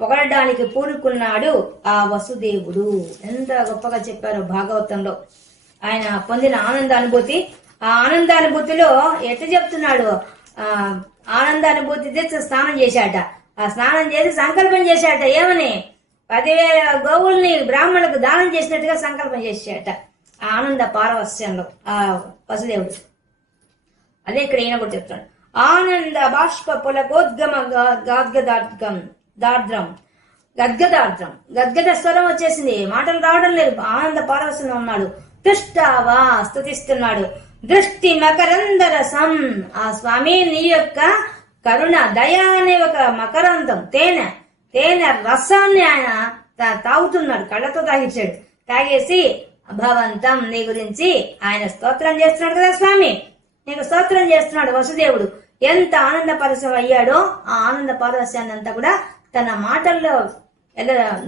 పొగడడానికి పూనుకున్నాడు ఆ వసుదేవుడు. ఎంత గొప్పగా చెప్పారు భాగవతంలో. ఆయన పొందిన ఆనందానుభూతి, ఆ ఆనందానుభూతిలో ఎట్లా చెప్తున్నాడు, ఆనందానుభూతి తెచ్చి స్నానం చేశాట. ఆ స్నానం చేసి సంకల్పం చేశాట, ఏమని 10,000 గోవుల్ని బ్రాహ్మణులకు దానం చేసినట్టుగా సంకల్పం చేశాట ఆ ఆనంద పారవస్యంలో ఆ వసుదేవుడు. అదే ఇక్కడ ఈయన కూడా చెప్తాడు. ఆనంద బాష్ప పులకోద్గమ గద్గదార్ద్రం గద్గద స్వరం వచ్చేసింది, మాటలు రావడం లేదు, ఆనంద పారవస్యంలో ఉన్నాడు. తుష్టావా స్తుతిస్తున్నాడు. దృష్టి మకరంద రసం, ఆ స్వామి నీ యొక్క కరుణ దయ అనే ఒక మకరందం తేనె రసాన్ని ఆయన తాగుతున్నాడు, కళ్ళతో తాగించాడు. తాగేసి భవంతం నీ గురించి ఆయన స్తోత్రం చేస్తున్నాడు కదా స్వామి, నీకు స్తోత్రం చేస్తున్నాడు వసుదేవుడు. ఎంత ఆనంద పరవశం అయ్యాడో ఆ ఆనంద పరవశాన్ని అంతా కూడా తన మాటల్లో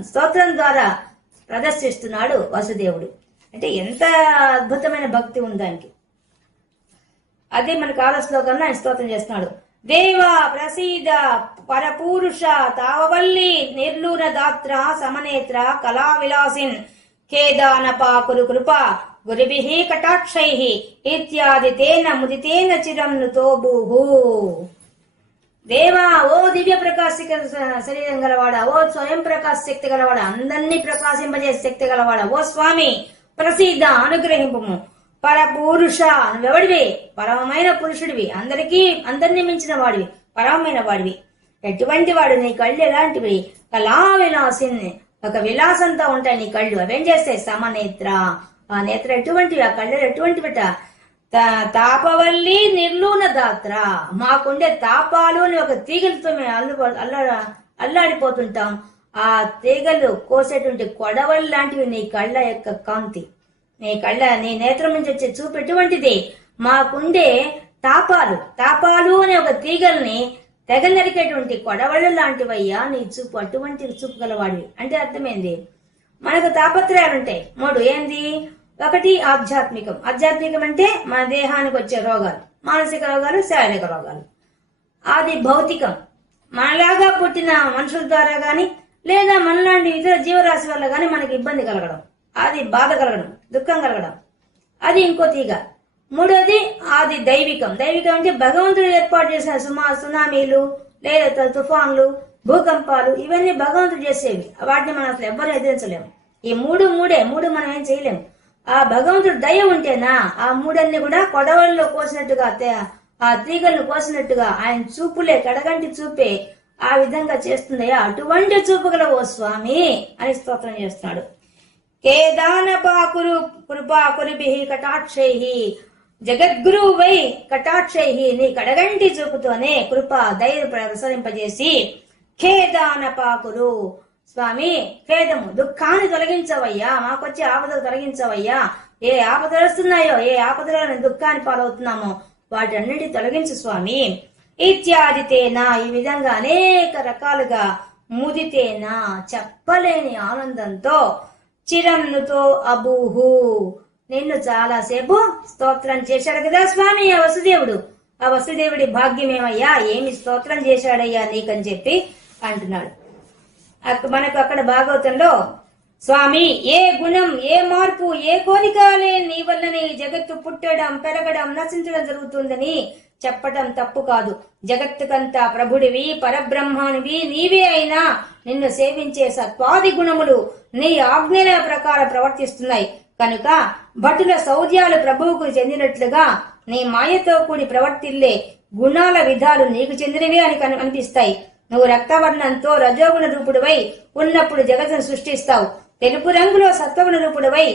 స్తోత్రం ద్వారా ప్రదర్శిస్తున్నాడు వసుదేవుడు. అంటే ఎంత అద్భుతమైన భక్తి ఉంది దానికి. అదే మనకు ఆరో శ్లోకంలో ఆయన స్తోత్రం చేస్తున్నాడు. దేవా ప్రసీద పరపూరుష తావవల్లి నిర్లూన దాత్ర సమనేత్ర కళా విలాసిన్ ఖేదానపాకురు కృప గురుభిః కటాక్షైః ఇత్యాది తేన ముదితేన చిరం నుతోభూః. దేవా, ఓ దివ్య ప్రకాశిక శరీరం గలవాడా, ఓ స్వయం ప్రకాశ శక్తి గలవాడా, అందరినీ ప్రకాశింపజేసే శక్తి గలవాడా, ఓ స్వామి ప్రసీద అనుగ్రహింపము. పరపురుష నువ్వెవడివి, పరమమైన పురుషుడివి, అందరినీ మించిన వాడివి, పరమమైన వాడివి. ఎటువంటి వాడు, నీ కళ్ళు ఎలాంటివి, కళా విలాసిన్ ఒక విలాసంతో ఉంటాయి నీ కళ్ళు. అవేం చేస్తాయి, సమనేత్ర ఆ నేత్ర ఎటువంటివి, ఆ కళ్ళు ఎటువంటివిట. తాపవల్లి నిర్లూన దాత్ర మాకుండే తాపాలు అని ఒక తీగలతో మేము అల్లాడిపోతుంటాం. ఆ తీగలు కోసేటువంటి కొడవలు లాంటివి నీ కళ్ళ యొక్క కాంతి, నీ నేత్రం నుంచి వచ్చే చూపు ఎటువంటిది. మాకుండే తాపాలు అనే ఒక తీగల్ని తెగ నరికేటువంటి కొడవళ్ళు లాంటివయ్యా నీ చూపు, అటువంటి చూపు గలవాడివి. అంటే అర్థమైంది, మనకు తాపత్రయాలుంటాయి 3. ఏంది? ఒకటి ఆధ్యాత్మికం. ఆధ్యాత్మికం అంటే మన దేహానికి వచ్చే రోగాలు, మానసిక రోగాలు, శారీరక రోగాలు. అది భౌతికం, మనలాగా పుట్టిన మనుషుల ద్వారా గాని లేదా మనలాంటి ఇతర జీవరాశి వల్ల గాని మనకి ఇబ్బంది కలగడం, అది బాధ కలగడం, దుఃఖం కలగడం, అది ఇంకో తీగ. 3వది అది దైవికం. దైవికం అంటే భగవంతుడు ఏర్పాటు చేసిన సునామీలు లేదా తుఫాన్లు, భూకంపాలు, ఇవన్నీ భగవంతుడు చేసేవి. వాటిని మనం అసలు ఎవ్వరూ ఎదిరించలేము. ఈ మూడు మనం ఏం చేయలేము. ఆ భగవంతుడు దయ ఉంటేనా ఆ 3 కూడా కొడవల్లో కోసినట్టుగా, ఆ తీగలను కోసినట్టుగా ఆయన చూపులే, కడగంటి చూపే ఆ విధంగా చేస్తుందయ్యా. అటువంటి చూపు గల ఓ స్వామి అని స్తోత్రం చేస్తున్నాడు. కేదానపాకురు కృపాకురుభిః కటాక్షైః జగద్గురువై కటాక్షైః నీ కడగంటి చూపుతోనే కృప దయ ప్రసరింపజేసి ఖేదానపాకురు స్వామి ఖేదము దుఃఖాన్ని తొలగించవయ్యా, మాకొచ్చే ఆపదలు తొలగించవయ్యా. ఏ ఆపదలు వస్తున్నాయో, ఏ ఆపదలో దుఃఖాన్ని పాలవుతున్నామో వాటన్నిటి తొలగించు స్వామి. ఇత్యాదితేనా ఈ విధంగా అనేక రకాలుగా ముదితేనా చెప్పలేని ఆనందంతో చిరంనుతో అబూహు నిన్ను చాలాసేపు స్తోత్రం చేశాడు కదా స్వామి ఆ వసుదేవుడు. ఆ వసుదేవుడి భాగ్యమేమయ్యా, ఏమి స్తోత్రం చేశాడయ్యా నీకని చెప్పి అంటున్నాడు. మనకు అక్కడ భాగవతంలో స్వామి ఏ గుణం, ఏ మార్పు, ఏ కోరికలే నీ వల్లనే జగత్తు పుట్టడం, పెరగడం, నశించడం జరుగుతుందని చెప్పటం తప్పు కాదు. జగత్తుకంతా ప్రభుడివి, పరబ్రహ్మానివి నీవే అయినా నిన్ను సేవించే సత్వాది గుణములు నీ ఆజ్ఞల ప్రకారం ప్రవర్తిస్తున్నాయి కనుక భటుల శౌర్యాలు ప్రభువుకు చెందినట్లుగా నీ మాయతో కూడి ప్రవర్తిల్లే గుణాల విధాలు నీకు చెందినవి అని అనిపిస్తాయి. నువ్వు రక్తవర్ణంతో రజోగుణ రూపుడువై ఉన్నప్పుడు జగత్తును సృష్టిస్తావు. తెలుపు రంగులో సత్వగుణ రూపుడువై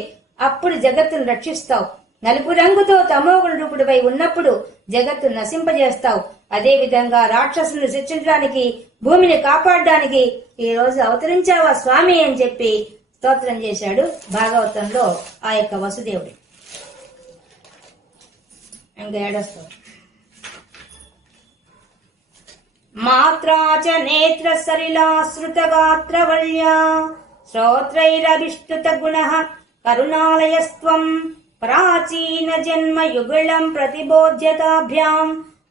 అప్పుడు జగత్తును రక్షిస్తావు. నలుపు రంగుతో తమోగుణ రూపుడువై ఉన్నప్పుడు జగత్తు నశింపజేస్తావు. అదే విధంగా రాక్షసులను శిక్షించడానికి, భూమిని కాపాడడానికి ఈ రోజు అవతరించావా స్వామి అని చెప్పి స్తోత్రం చేశాడు భాగవతంలో ఆ యొక్క వసుదేవుడు. ఇంకా 7వ స్తోత్రం. మాత్రాచ నేత్ర సరిలాశ్రుతగాత్రవల్యా శ్రోత్రైరభిష్టుత గుణః కరుణాలయస్త్వం ప్రాచీన జన్మ యుగళం ప్రతిబోధ్యతాభ్యాం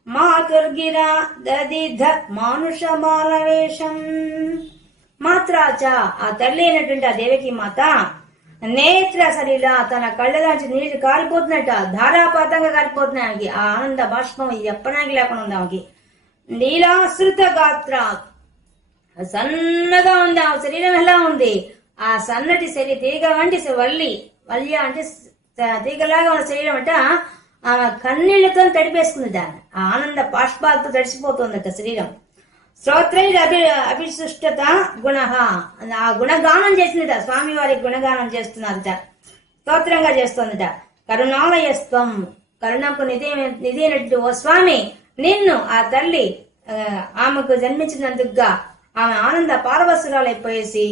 మాతుర్గిరా దదిధ మానుష బాలవేషం. మాత్రాచ ఆ తల్లి అయినటువంటి ఆ దేవకి మాత నేత్ర సరిలా తన కళ్ళదాంచి నీళ్లు కారిపోతున్నట్ట, ధారాపాతంగా కారిపోతున్నాయి ఆమెకి. ఆ ఆనంద బాష్పం చెప్పడానికి లేకుండా ఉంది ఆమెకి. నీలాశ్రుత గాత్ర సన్నగా ఉంది ఆ శరీరం. ఎలా ఉంది? ఆ సన్నటి శరీరం తీగ వంటి వల్య అంటే తీగలాగా ఉన్న శరీరం అంట ఆమె కన్నీళ్లతో తడిపేసుకుంది దాన్ని. ఆ ఆనంద బాష్పాలతో తడిసిపోతుందట శరీరం. శ్రోత్రైర్ అభిసృష్టత గుణ ఆ గుణగానం చేసిందట. స్వామి వారికి గుణగానం చేస్తున్నారట, స్తోత్రంగా చేస్తుందట. కరుణాలయస్త్వం కరుణకు నిధి ఓ స్వామి నిన్ను ఆ తల్లి ఆమెకు జన్మించినందుకుగా ఆమె ఆనంద పారవశురాలైపోయేసి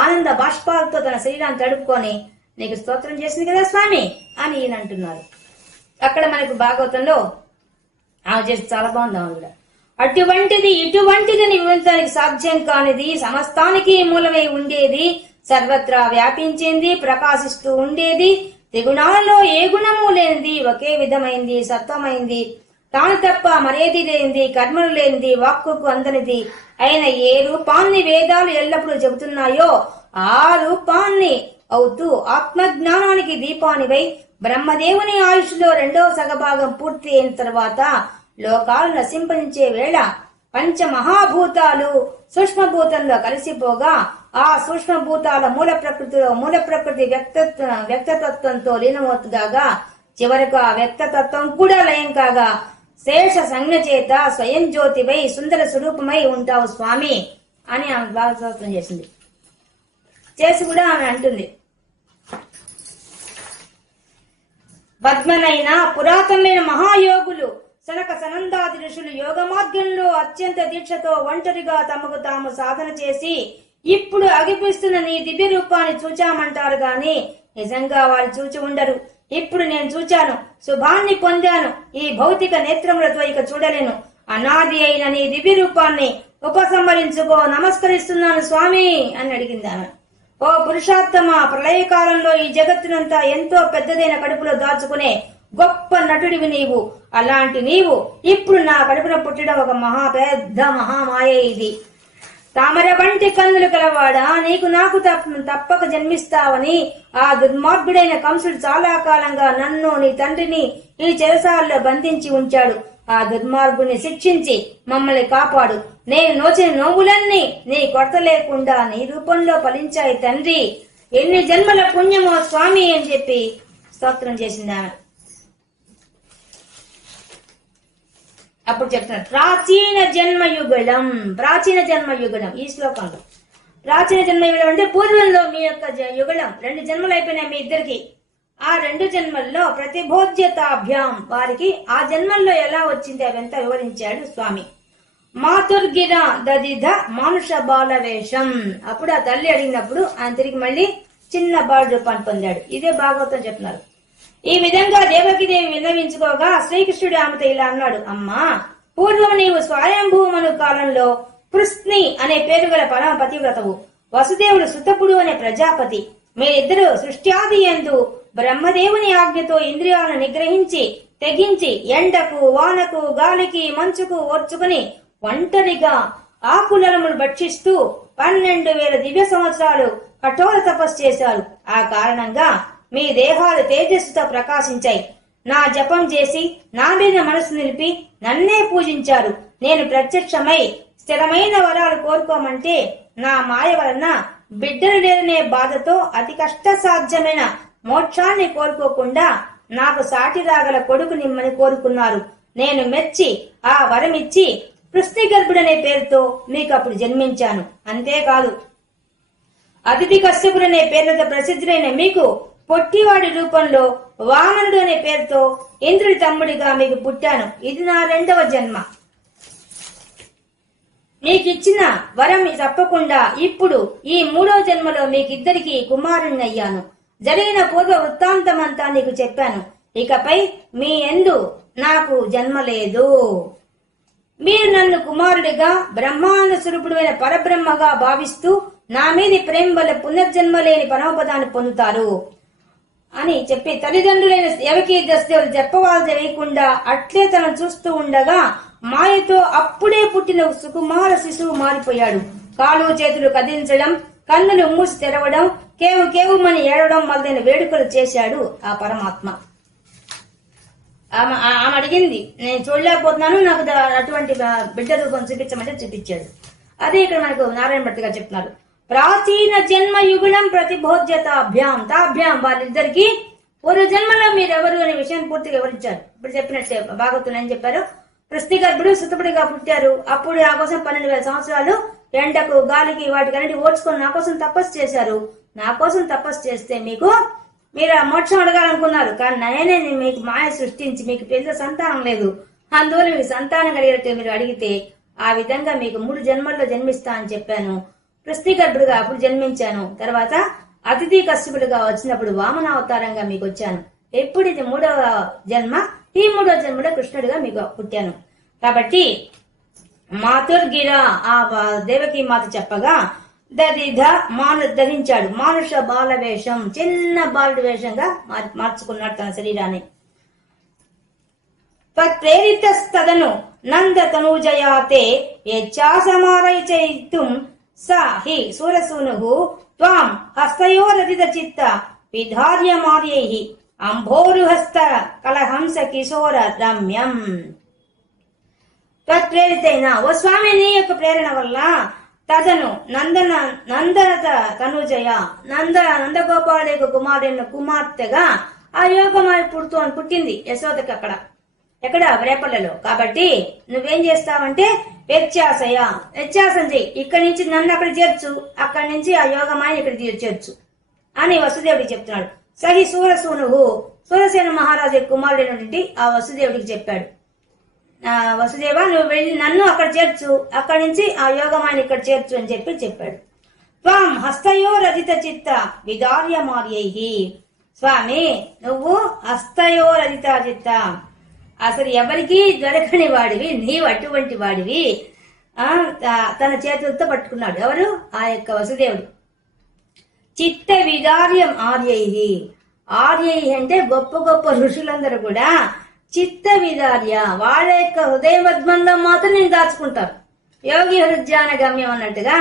ఆనంద బాష్పాలతో తన శరీరాన్ని తడుపుకొని నీకు స్తోత్రం చేసింది కదా స్వామి అని ఈయన అంటున్నారు. అక్కడ మనకు భాగవతంలో ఆమె చేసి చాలా బాగుంది. ఆమె కూడా అటువంటిది ఇటువంటిదని వివరించడానికి సాధ్యం కానిది, సమస్తానికి మూలమై ఉండేది, సర్వత్రా వ్యాపించింది, ప్రకాశిస్తూ ఉండేది, త్రిగుణాలలో ఏ గుణము లేనిది, ఒకే విధమైంది, సత్వమైంది, తాను తప్ప మరేది లేనిది, కర్మలు లేనిది, వాక్కుకు అందనిది అయిన ఏ రూపాన్ని వేదాలు ఎల్లప్పుడూ చెబుతున్నాయో ఆ రూపాన్ని అవుతూ ఆత్మజ్ఞానానికి దీపానివై బ్రహ్మదేవుని ఆయుష్లో 2వ సగభాగం పూర్తి అయిన తర్వాత లోకాలు నశింపనించే వేళ పంచమహాభూతాలు సూక్ష్మభూతంలో కలిసిపోగా ఆ సూక్ష్మభూతాల మూల ప్రకృతి వ్యక్తతత్వంతో లీనమవుతుగా చివరకు ఆ వ్యక్తతత్వం కూడా లయం కాగా శేష సంజ్ఞ చేత స్వయం జ్యోతివై సుందర స్వరూపమై ఉంటావు స్వామి అని ఆమె బాగా స్తోత్రం చేసింది. చేసి కూడా ఆమె అంటుంది, పద్మనైన పురాతనమైన మహాయోగులు సనక సనందాది ఋషులు యోగ మార్గంలో అత్యంత దీక్షతో ఒంటరిగా తమకు తాము సాధన చేసి ఇప్పుడు అగిపిస్తున్న నీ దివ్య రూపాన్ని చూచామంటారు గాని నిజంగా వారు చూచి ఉండరు. ఇప్పుడు నేను చూచాను, శుభాన్ని పొందాను. ఈ భౌతిక నేత్రములతో ఇక చూడలేను. అనాది అయిన నీ దివ్య రూపాన్ని ఉపసంహరించుకో, నమస్కరిస్తున్నాను స్వామి అని అడిగింది ఆమె. ఓ పురుషోత్తమ, ప్రళయకాలంలో ఈ జగత్తునంతా ఎంతో పెద్దదైన కడుపులో దాచుకునే గొప్ప నటుడివి నీవు. అలాంటి నీవు ఇప్పుడు నా కడుపున పుట్టడం ఒక పెద్ద మహామాయ. ఇది తామర వంటి కన్నులు కలవాడా, నీకు నాకు తప్పక జన్మిస్తావని ఆ దుర్మార్గుడైన కంసుడు చాలా కాలంగా నన్ను నీ తండ్రిని ఈ చెరసాలలో బంధించి ఉంచాడు. ఆ దుర్మార్గుని శిక్షించి మమ్మల్ని కాపాడు. నేను నోచిన నోములన్నీ నీ కొరత లేకుండా నీ రూపంలో ఫలించాయి తండ్రి. ఎన్ని జన్మల పుణ్యమో స్వామి అని చెప్పి స్తోత్రం చేసింది ఆమె. అప్పుడు చెప్తున్నారు, ప్రాచీన జన్మయుగళం ఈ శ్లోకంలో. ప్రాచీన జన్మయుగళం అంటే పూర్వంలో మీ యొక్క యుగళం 2 జన్మలు అయిపోయినాయి మీ ఇద్దరికి. ఆ 2 జన్మల్లో ప్రతిభోజ్యతాభ్యాం వారికి ఆ జన్మల్లో ఎలా వచ్చింది అవంతా వివరించాడు స్వామి. మాతుర్గిర దదిధ మానుష బాల వేషం. అప్పుడు ఆ తల్లి అడిగినప్పుడు ఆయన తిరిగి మళ్ళీ చిన్న బాల రూపాన్ని పొందాడు. ఇదే భాగవతం చెప్తున్నారు. ఈ విధంగా దేవకిదేవి విన్నవించుకోగా శ్రీకృష్ణుడు ఆమెతో ఇలా అన్నాడు, అమ్మా, పూర్వం నీవు స్వయంభూమను కాలంలో పృస్ని అనే పేరు గల పరమ పతివ్రతవు, వసుదేవుడు సుతపుడు అనే ప్రజాపతి. మీరిద్దరూ సృష్ట్యాది యందు బ్రహ్మదేవుని ఆజ్ఞతో ఇంద్రియాలను నిగ్రహించి తెగించి ఎండకు వానకు గాలికి మంచుకు ఓర్చుకుని ఒంటరిగా ఆకులములు భక్షిస్తూ 12,000 దివ్య సంవత్సరాలు కఠోర తపస్సు చేశారు. ఆ కారణంగా మీ దేహాలు తేజస్సుతో ప్రకాశించాయి. నా జపం చేసి నా మీద మనసు నిలిపి నన్నే పూజించారు. నేను ప్రత్యక్షమై స్థిరమైన వరాలు కోరుకోమంటే నా మాయ వలన బిడ్డలు లేదనే బాధతో అతి కష్ట సాధ్యమైన మోక్షాన్ని కోరుకోకుండా నాకు సాటి రాగల కొడుకు నిమ్మని కోరుకున్నారు. నేను మెచ్చి ఆ వరమిచ్చి పృష్టి గర్భుడనే పేరుతో మీకు అప్పుడు జన్మించాను. అంతేకాదు, అతిథి కశ్యపుడనే పేర్లతో ప్రసిద్ధులైన మీకు పొట్టివాడి రూపంలో వామనుడు అనే పేరుతో ఇంద్రుడి తమ్ముడిగా మీకు పుట్టాను. ఇది నా 2వ జన్మ. మీకిచ్చిన వరం తప్పకుండా ఇప్పుడు ఈ 3వ జన్మలో మీకిద్దరికి కుమారుణ్ణి అయ్యాను. జరిగిన పూర్వ వృత్తాంతమంతా నీకు చెప్పాను. ఇకపై మీ యందు నాకు జన్మ లేదు. మీరు నన్ను కుమారుడిగా బ్రహ్మాండ స్వరూపుడైన పరబ్రహ్మగా భావిస్తూ నా మీది ప్రేమ వల్ల పునర్జన్మ లేని పరమపదాన్ని పొందుతారు అని చెప్పి తల్లిదండ్రులైన దేవకీ దశదేవులు చెప్పవాళ్ళు తెలియకుండా అట్లే తనను చూస్తూ ఉండగా మాయతో అప్పుడే పుట్టిన సుకుమార శిశువు మారిపోయాడు. కాలు చేతులు కదిలించడం, కన్నులు మూసి తెరవడం, కేవు కేవుమని ఏడవడం మొదలైన వేడుకలు చేశాడు ఆ పరమాత్మ. ఆమె అడిగింది, నేను చూడలేకపోతున్నాను, నాకు అటువంటి బిడ్డ రూపం చూపించమంటే చూపించాడు. అదే ఇక్కడ మనకు నారాయణ భట్ గారు చెప్తున్నారు. ప్రాచీన జన్మ యుగుణం ప్రతిభోజ్యతాభ్యాం తాభ్యాం వాళ్ళిద్దరికి పూర్వ జన్మలో మీరెవరు అనే విషయం పూర్తిగా వివరించారు. ఇప్పుడు చెప్పినట్టే భాగవతులు ఏం చెప్పారు, పృష్టి గర్భుడు సుతపుడిగా పుట్టారు. అప్పుడు ఆ కోసం 12,000 సంవత్సరాలు ఎండకు గాలికి వాటికన్నిటి ఓడ్చుకొని నా కోసం తపస్సు చేశారు. నా కోసం తపస్సు చేస్తే మీరు ఆ మోక్షం అడగాలనుకున్నారు, కానీ నేనే మీకు మాయ సృష్టించి మీకు పెద్ద సంతానం లేదు, అందువల్ల మీకు సంతానం కలిగినట్టు మీరు అడిగితే ఆ విధంగా మీకు 3 జన్మల్లో జన్మిస్తా అని చెప్పాను. పృష్టి గర్భుడుగా అప్పుడు జన్మించాను. తర్వాత అతిథి కశ్యపుడుగా వచ్చినప్పుడు వామనావతారంగా మీకు వచ్చాను. ఎప్పుడు ఇది 3వ జన్మ. ఈ 3వ జన్మలో కృష్ణుడిగా మీకు పుట్టాను. కాబట్టి మాతుర్గిర ఆ దేవకి మాత చెప్పగా దదిధ ధరించాడు. మానుష బాల వేషం, చిన్న బాలుడి వేషంగా మార్చుకున్నాడు తన శరీరాన్ని. తత్ప్రేరితస్తదను నంద తనూజయాతే యచ్చాసమారయచయితుం స హి సూరసూనుః త్వాం హస్తయోరదిత చిత్త విధార్యమార్యైః అంభోరుహస్త కలహంస కిశోర రమ్యం. తత్ప్రేరితైన ఓ స్వామి నీ యొక్క ప్రేరణ వల్ల తదను నందన తనుజయ నందగోపాల యొక్క కుమార్తెగా ఆ యోగమాయ పుట్టింది యశోదకి ఎక్కడ రేపల్లలో. కాబట్టి నువ్వేం చేస్తావంటే వ్యత్యాసం చెయ్యి, ఇక్కడి నుంచి నన్ను అక్కడ చేర్చు, అక్కడి నుంచి ఆ యోగమాయని ఇక్కడ చేర్చు అని వసుదేవుడికి చెప్తున్నాడు. సహి సూరసూనువు సూరసేన మహారాజు కుమారుడైనటువంటి ఆ వసుదేవుడికి చెప్పాడు. వసుదేవ నువ్వు వెళ్ళి నన్ను అక్కడ చేర్చు, అక్కడి నుంచి ఆ యోగమాయని ఇక్కడ చేర్చు అని చెప్పాడు. త్వాం హస్తయో రజిత చిత్త విదార్యమార్యైః. స్వామి నువ్వు హస్తయో రజిత చిత్త, అసలు ఎవరికి దొరకని వాడివి, నీవు అటువంటి వాడివి. తన చేతులతో పట్టుకున్నాడు. ఎవరు? ఆ యొక్క వసుదేవుడు. చిత్త విదార్యం ఆర్యై. ఆర్యై అంటే గొప్ప గొప్ప ఋషులందరూ కూడా చిత్త విదార్య వాళ్ళ యొక్క హృదయ పద్మంలో మాత్రం నేను దాచుకుంటాను. యోగి హృద్యాన గమ్యం అన్నట్టుగా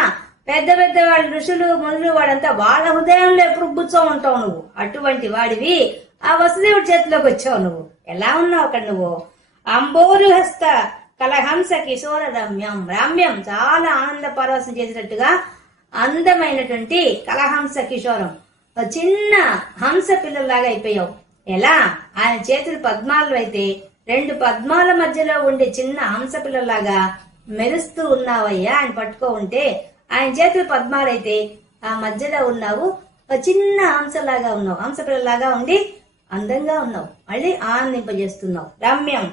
పెద్ద పెద్ద వాళ్ళ ఋషులు మునులు వాడంతా వాళ్ళ హృదయంలో ఎప్పుడు కూర్చో ఉంటావు నువ్వు. అటువంటి వాడివి ఆ వసుదేవుడి చేతిలోకి వచ్చావు. నువ్వు ఎలా ఉన్నావు అక్కడ నువ్వు? అంబోరుహస్త కలహంస కిశోర రమ్యం. రమ్యం చాలా ఆనంద పరవశం చేసినట్టుగా అందమైనటువంటి కలహంస కిశోరం, చిన్న హంస పిల్లల్లాగా అయిపోయావు. ఎలా? ఆయన చేతులు పద్మాలు అయితే 2 పద్మాల మధ్యలో ఉండే చిన్న హంస పిల్లల్లాగా మెరుస్తూ ఉన్నావయ్యా. ఆయన పట్టుకో ఉంటే ఆయన చేతులు పద్మాలైతే ఆ మధ్యలో ఉన్నావు, చిన్న హంసలాగా ఉన్నావు, హంస పిల్లలాగా ఉండి అందంగా ఉన్నావు, మళ్ళీ ఆనందింపజేస్తున్నావు. రమ్యం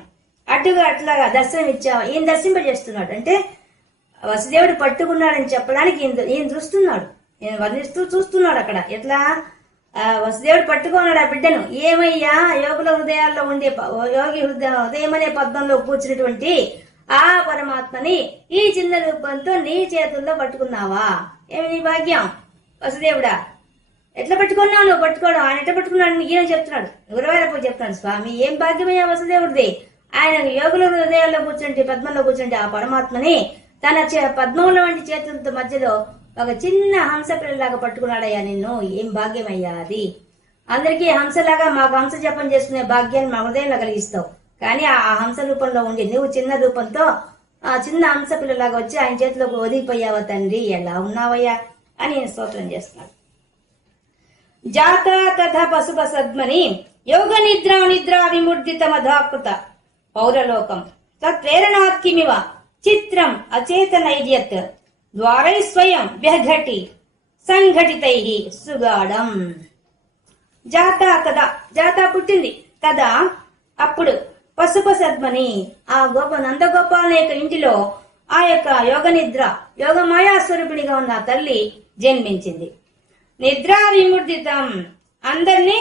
అట్లాగా దర్శనం ఇచ్చావు. ఈయన దర్శింపజేస్తున్నాడు అంటే వసుదేవుడు పట్టుకున్నాడని చెప్పడానికి ఈయన చూస్తున్నాడు, ఈయన వర్ణిస్తూ చూస్తున్నాడు. అక్కడ ఎట్లా వసుదేవుడు పట్టుకున్నాడు ఆ బిడ్డను. ఏమయ్యా యోగుల హృదయాల్లో ఉండే యోగి హృదయం అనే పద్మంలో కూర్చున్నటువంటి ఆ పరమాత్మని ఈ చిన్న రూపంతో నీ చేతుల్లో పట్టుకున్నావా? ఏమి నీ భాగ్యం వసుదేవుడా, ఎట్లా పట్టుకున్నావు? నువ్వు పట్టుకోవడం ఆయన ఎట్లా పట్టుకున్నాడు ఈయన చెప్తున్నాడు. గురువారపు చెప్తున్నాడు. స్వామి ఏం భాగ్యమయ్యా వసుదేవుడిది. ఆయన యోగుల హృదయాల్లో కూర్చుంటే పద్మంలో కూర్చుంటే ఆ పరమాత్మని తన పద్మంలో వంటి చేతులతో మధ్యలో ఒక చిన్న హంస పిల్లలాగా పట్టుకున్నాడయ్యా నిన్ను. ఏం భాగ్యమయ్యా అది. అందరికీ హంసలాగా మాకు హంస జపం చేసుకునే భాగ్యాన్ని మా హృదయంలో కలిగిస్తావు. కానీ ఆ హంస రూపంలో ఉండి నువ్వు చిన్న రూపంతో ఆ చిన్న హంస పిల్లలాగా వచ్చి ఆయన చేతిలోకి ఒదిగిపోయావా తండ్రి, ఎలా ఉన్నావయ్యా అని స్తోత్రం చేస్తున్నాడు. జాత తథ పశుప సద్మని యోగ నిద్రా విమూర్జిత మధాకృత పౌరలోకం తత్ప్రేరణాత్కిమివ చిత్రం అచేతనైర్యత్ ద్వారై స్వయం వ్యఘటి సంఘటితై సుగాఢం. జాత పుట్టింది. తదా అప్పుడు పశుప సద్మని ఆ నందగోపాల యొక్క ఇంటిలో ఆ యొక్క యోగ మాయాస్వరూపిణిగా ఉన్న తల్లి జన్మించింది. నిద్రా విమూర్జితం అందరినీ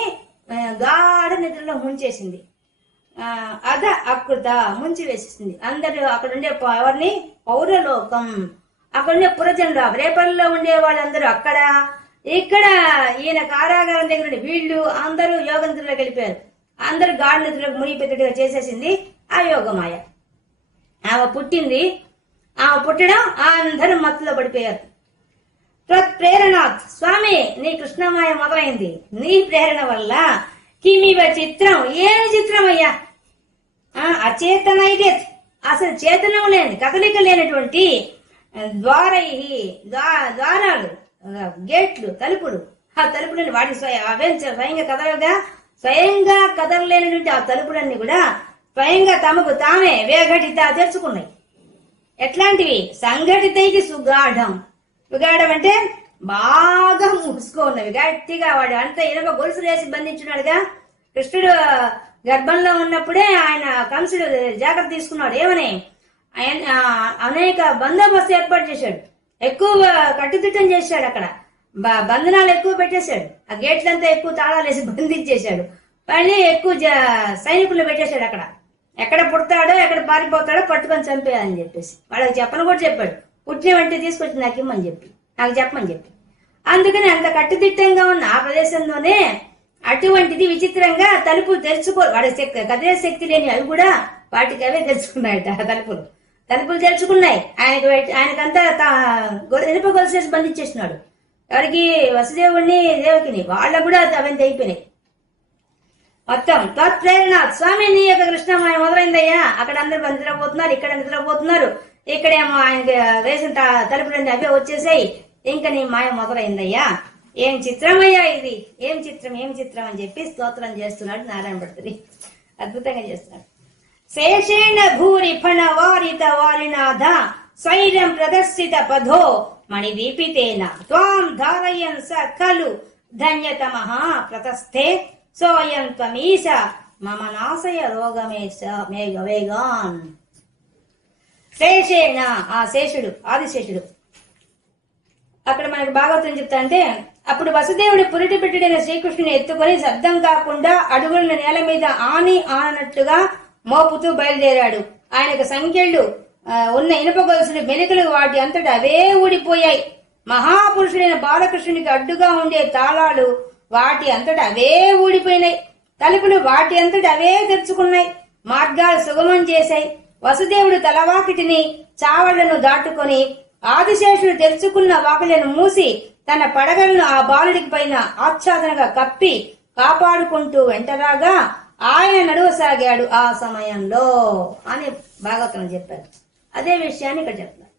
గాఢ నిద్రలో ముంచేసింది. అద అకృత ముంచి వేసేసింది. అందరూ అక్కడ ఉండే ఎవరిని పౌరలోకం, అక్కడ ఉండే పురజనులు రేపల్లిలో ఉండే వాళ్ళందరూ అక్కడ ఇక్కడ ఈయన కారాగారం దగ్గర వీళ్ళు అందరూ యోగ నిద్రలోకి వెళ్ళిపోయారు. అందరూ గాఢ నిద్రలోకి మునిగిపోయేట్టుగా చేసేసింది ఆ యోగమాయ. ఆమె పుట్టింది. ఆమె పుట్టడం అందరూ మత్తులో పడిపోయారు. ప్రేరణాత్ స్వామి నీ కృష్ణమాయ మొదలైంది. నీ ప్రేరణ వల్ల కిమివ చిత్రం ఏమి చిత్రం అయ్యా, అచేతనైర్యత్ అసలు చేతనం లేని కదలిక లేనటువంటి ద్వారాలు గేట్లు తలుపులు, ఆ తలుపులని వాటి స్వయంగా కదలలేనటువంటి ఆ తలుపులన్నీ కూడా స్వయంగా తమకు తామే వేఘటిత తెరుచుకున్నాయి. ఎట్లాంటివి? సంఘటితైకి సుగాఢం. విగాఢం అంటే బాగా మూసుకోన్నవి, గట్టిగా వాడు అంత ఇనప గొలుసులు వేసి బంధించున్నాడుగా. కృష్ణుడు గర్భంలో ఉన్నప్పుడే ఆయన కంసుడు జాగ్రత్త తీసుకున్నాడు. ఏమని? ఆయన అనేక బందోబస్తు ఏర్పాటు చేశాడు, ఎక్కువ కట్టుదిట్టం చేశాడు. అక్కడ బంధనాలు ఎక్కువ పెట్టేశాడు. ఆ గేట్లంతా ఎక్కువ తాళాలు వేసి బంధించేశాడు. మళ్ళీ ఎక్కువ సైనికులు పెట్టేశాడు. అక్కడ ఎక్కడ పుడతాడో ఎక్కడ పారిపోతాడో పట్టుకొని చంపేయాలని చెప్పేసి వాళ్ళకి చెప్పని కూడా చెప్పాడు. పుట్టిన వంటి తీసుకొచ్చి నాకు ఇమ్మని చెప్పి, నాకు చెప్పమని చెప్పి. అందుకని అంత కట్టుదిట్టంగా ఉన్న ఆ ప్రదేశంలోనే అటువంటిది విచిత్రంగా తలుపులు తెరుచుకో, వాడి కదిలే శక్తి లేని అవి కూడా వాటికి అవే తెరుచుకున్నాయట. తలుపులు తెరుచుకున్నాయి. ఆయనకంతా ఇనుప గొలుసేసి బంధించేసినాడు. ఎవరికి? వసుదేవుడిని, దేవకిని. వాళ్ళకు కూడా అవన్నీ అయిపోయినాయి మొత్తం. తత్ప్రేరణ స్వామి నీ యొక్క కృష్ణమాయ మొదలైందయ్యా. అక్కడ అందరు నిద్రపోతున్నారు, ఇక్కడ నిద్రపోతున్నారు, ఇక్కడేమో ఆయనకి వేసిన తలుపులన్నీ అవే వచ్చేసాయి. ఇంకా నీ మాయ మొదలైందయ్యా. ఏం చిత్రమయ్యా ఇది, ఏం చిత్రం అని చెప్పి స్తోత్రం చేస్తున్నాడు నారాయణ భట్టు. అద్భుతంగా చేస్తున్నాడు. శేషేణ భూరి ఫణ వారిత వారినాథ స్వైరం ప్రదర్శిత పథో మణిదీపితేన త్వాం ధారయన్ స ఖలు ధన్యతమః ప్రతస్థే సోయం త్వమీశ మమ నాశయ రోగమేశ వేగాన్. శేషేణ, ఆ శేషుడు, ఆదిశేషుడు. అక్కడ మనకు భాగవతం చెప్తా అంటే, అప్పుడు వసుదేవుడు పురిటి పెట్టిన శ్రీకృష్ణుని ఎత్తుకొని శబ్దం కాకుండా అడుగులను నేల మీద ఆననట్టుగా మోపుతూ బయలుదేరాడు. ఆయనకు సంఖ్యలు ఉన్న ఇనుప గొలుసులు మెలికలు వాటి అంతటా అవే ఊడిపోయాయి. మహాపురుషుడైన బాలకృష్ణునికి అడ్డుగా ఉండే తాళాలు వాటి అంతటా అవే ఊడిపోయినాయి. తలుపులు వాటి అంతటా అవే తెరుచుకున్నాయి. మార్గాలు సుగమం చేశాయి. వసుదేవుడు తలవాకిటిని చావళ్లను దాటుకొని ఆదిశేషుడు తెరుచుకున్న వాకిలను మూసి తన పడగలను ఆ బాలుడికి పైన ఆచ్ఛాదనగా కప్పి కాపాడుకుంటూ వెంటరాగా ఆయన నడువసాగాడు ఆ సమయంలో అని భాగవతం చెప్పారు. అదే విషయాన్ని ఇక్కడ చెప్తారు.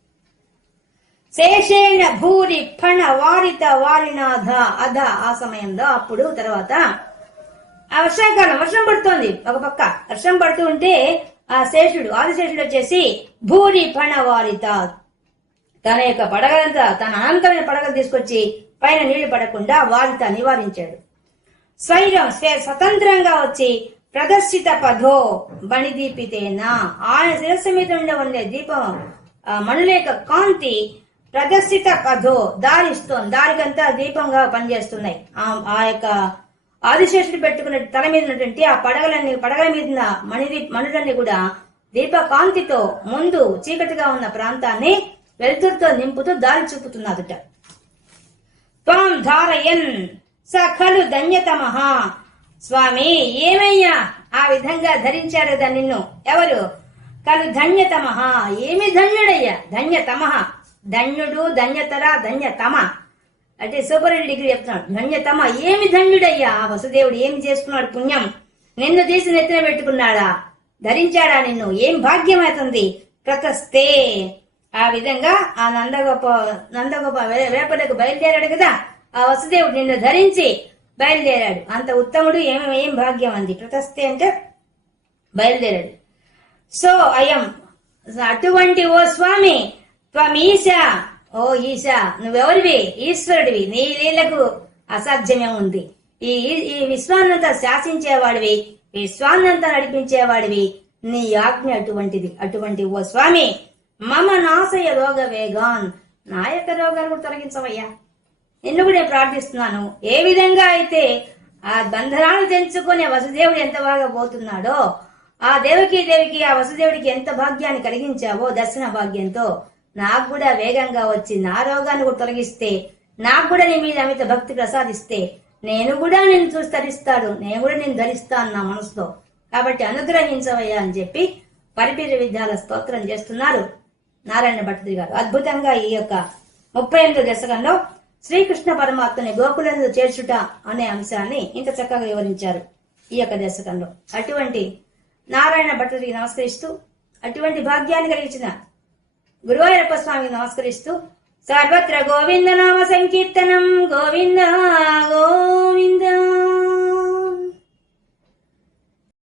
శేషేణ భూరి ఫణ వారిత వారినాథ అధ, ఆ సమయంలో, అప్పుడు, తర్వాత ఆ వర్షాకాలం, వర్షం పడుతోంది. ఒక పక్క వర్షం పడుతూ ఉంటే ఆ శేషుడు, ఆదిశేషుడు వచ్చేసి భూరి ఫణ వారిత, తన యొక్క పడగలంతా, తన అనంతమైన పడగలు తీసుకొచ్చి పైన నీళ్లు పడకుండా వారిత నివారించాడు. స్వైరం స్వతంత్రంగా వచ్చి ప్రదర్శిత పథో బణిదీపితేన, ఆయన శిరస్సు మీద ఉండే దీపం మణులేక కాంతి ప్రదర్శిత పథో దారిస్తోంది. దారికంతా దీపంగా పనిచేస్తున్నాయి. ఆ యొక్క ఆదిశేషుడు పెట్టుకున్న తల మీద ఉన్నటువంటి ఆ పడగల మీద మణులన్నీ కూడా దీపకాంతితో ముందు చీకటిగా ఉన్న ప్రాంతాన్ని వెలుతురుతో నింపుతూ దారి చూపుతున్నాదుట. త్వాం ధారయన్ సఖలు ధన్యతమః, స్వామి ఏమయ్యా ఆ విధంగా ధరించాడు కదా నిన్ను ఎవరు? కలు ధన్యతమః, ఏమి ధన్యుడయ్యా. ధన్యతమః, ధన్యుడు, ధన్యతర, ధన్యతమ అంటే సూపర్ డిగ్రీ చెప్తున్నాడు. ధన్యతమ, ఏమి ధన్యుడయ్యా. వసుదేవుడు ఏమి చేసుకున్నాడు పుణ్యం, నిన్ను తీసి నెత్తిన పెట్టుకున్నాడా, ధరించాడా నిన్ను, ఏం భాగ్యం అవుతుంది. ప్రతస్థే, ఆ విధంగా ఆ నందగోప వేపలకు బయలుదేరాడు కదా, ఆ వసుదేవుడు నిన్ను ధరించి బయలుదేరాడు. అంత ఉత్తముడు, ఏం భాగ్యం అంది. ప్రతస్థే అంటే బయలుదేరాడు. సో అయం, అటువంటి ఓ స్వామి, త్వమీశ, ఓ ఈశ, నువ్వెవరివి? ఈశ్వరుడివి. నీ లీలకు అసాధ్యమే ఉంది. ఈ విశ్వాన్నంతా శాసించేవాడివి, విశ్వాన్నంతా నడిపించేవాడివి. నీ ఆజ్ఞ అటువంటిది. అటువంటి ఓ స్వామి, మమ నాశయ రోగ వేగాన్, నా యొక్క రోగాలు కూడా తొలగించవయ్యా. నిన్ను కూడా నేను ప్రార్థిస్తున్నాను. ఏ విధంగా అయితే ఆ బంధనాలు తెంచుకునే వసుదేవుడు ఎంత బాగా పోతున్నాడో, ఆ దేవికి ఆ వసుదేవుడికి ఎంత భాగ్యాన్ని కలిగించావో దర్శన భాగ్యంతో, నాకు కూడా వేగంగా వచ్చి నా రోగాన్ని కూడా తొలగిస్తే, నాకు కూడా నీ మీద అమిత భక్తి ప్రసాదిస్తే, నేను కూడా నిన్ను చూసి తరిస్తాడు, నేను కూడా నేను ధరిస్తాను నా మనసులో. కాబట్టి అనుగ్రహించవయ్యా అని చెప్పి పరిపీర విద్యాల స్తోత్రం చేస్తున్నారు నారాయణ భట్టు గారు. అద్భుతంగా ఈ యొక్క 38వ దశకంలో శ్రీకృష్ణ పరమాత్మని గోకులంలో చేర్చుట అనే అంశాన్ని ఇంత చక్కగా వివరించారు ఈ యొక్క దశకంలో. అటువంటి నారాయణ భట్టుడికి నమస్కరిస్తూ, అటువంటి భాగ్యాన్ని కలిగించిన గురువాయూరప్ప స్వామికి నమస్కరిస్తూ, సర్వత్ర గోవింద నామ సంకీర్తనం, గోవింద గోవింద.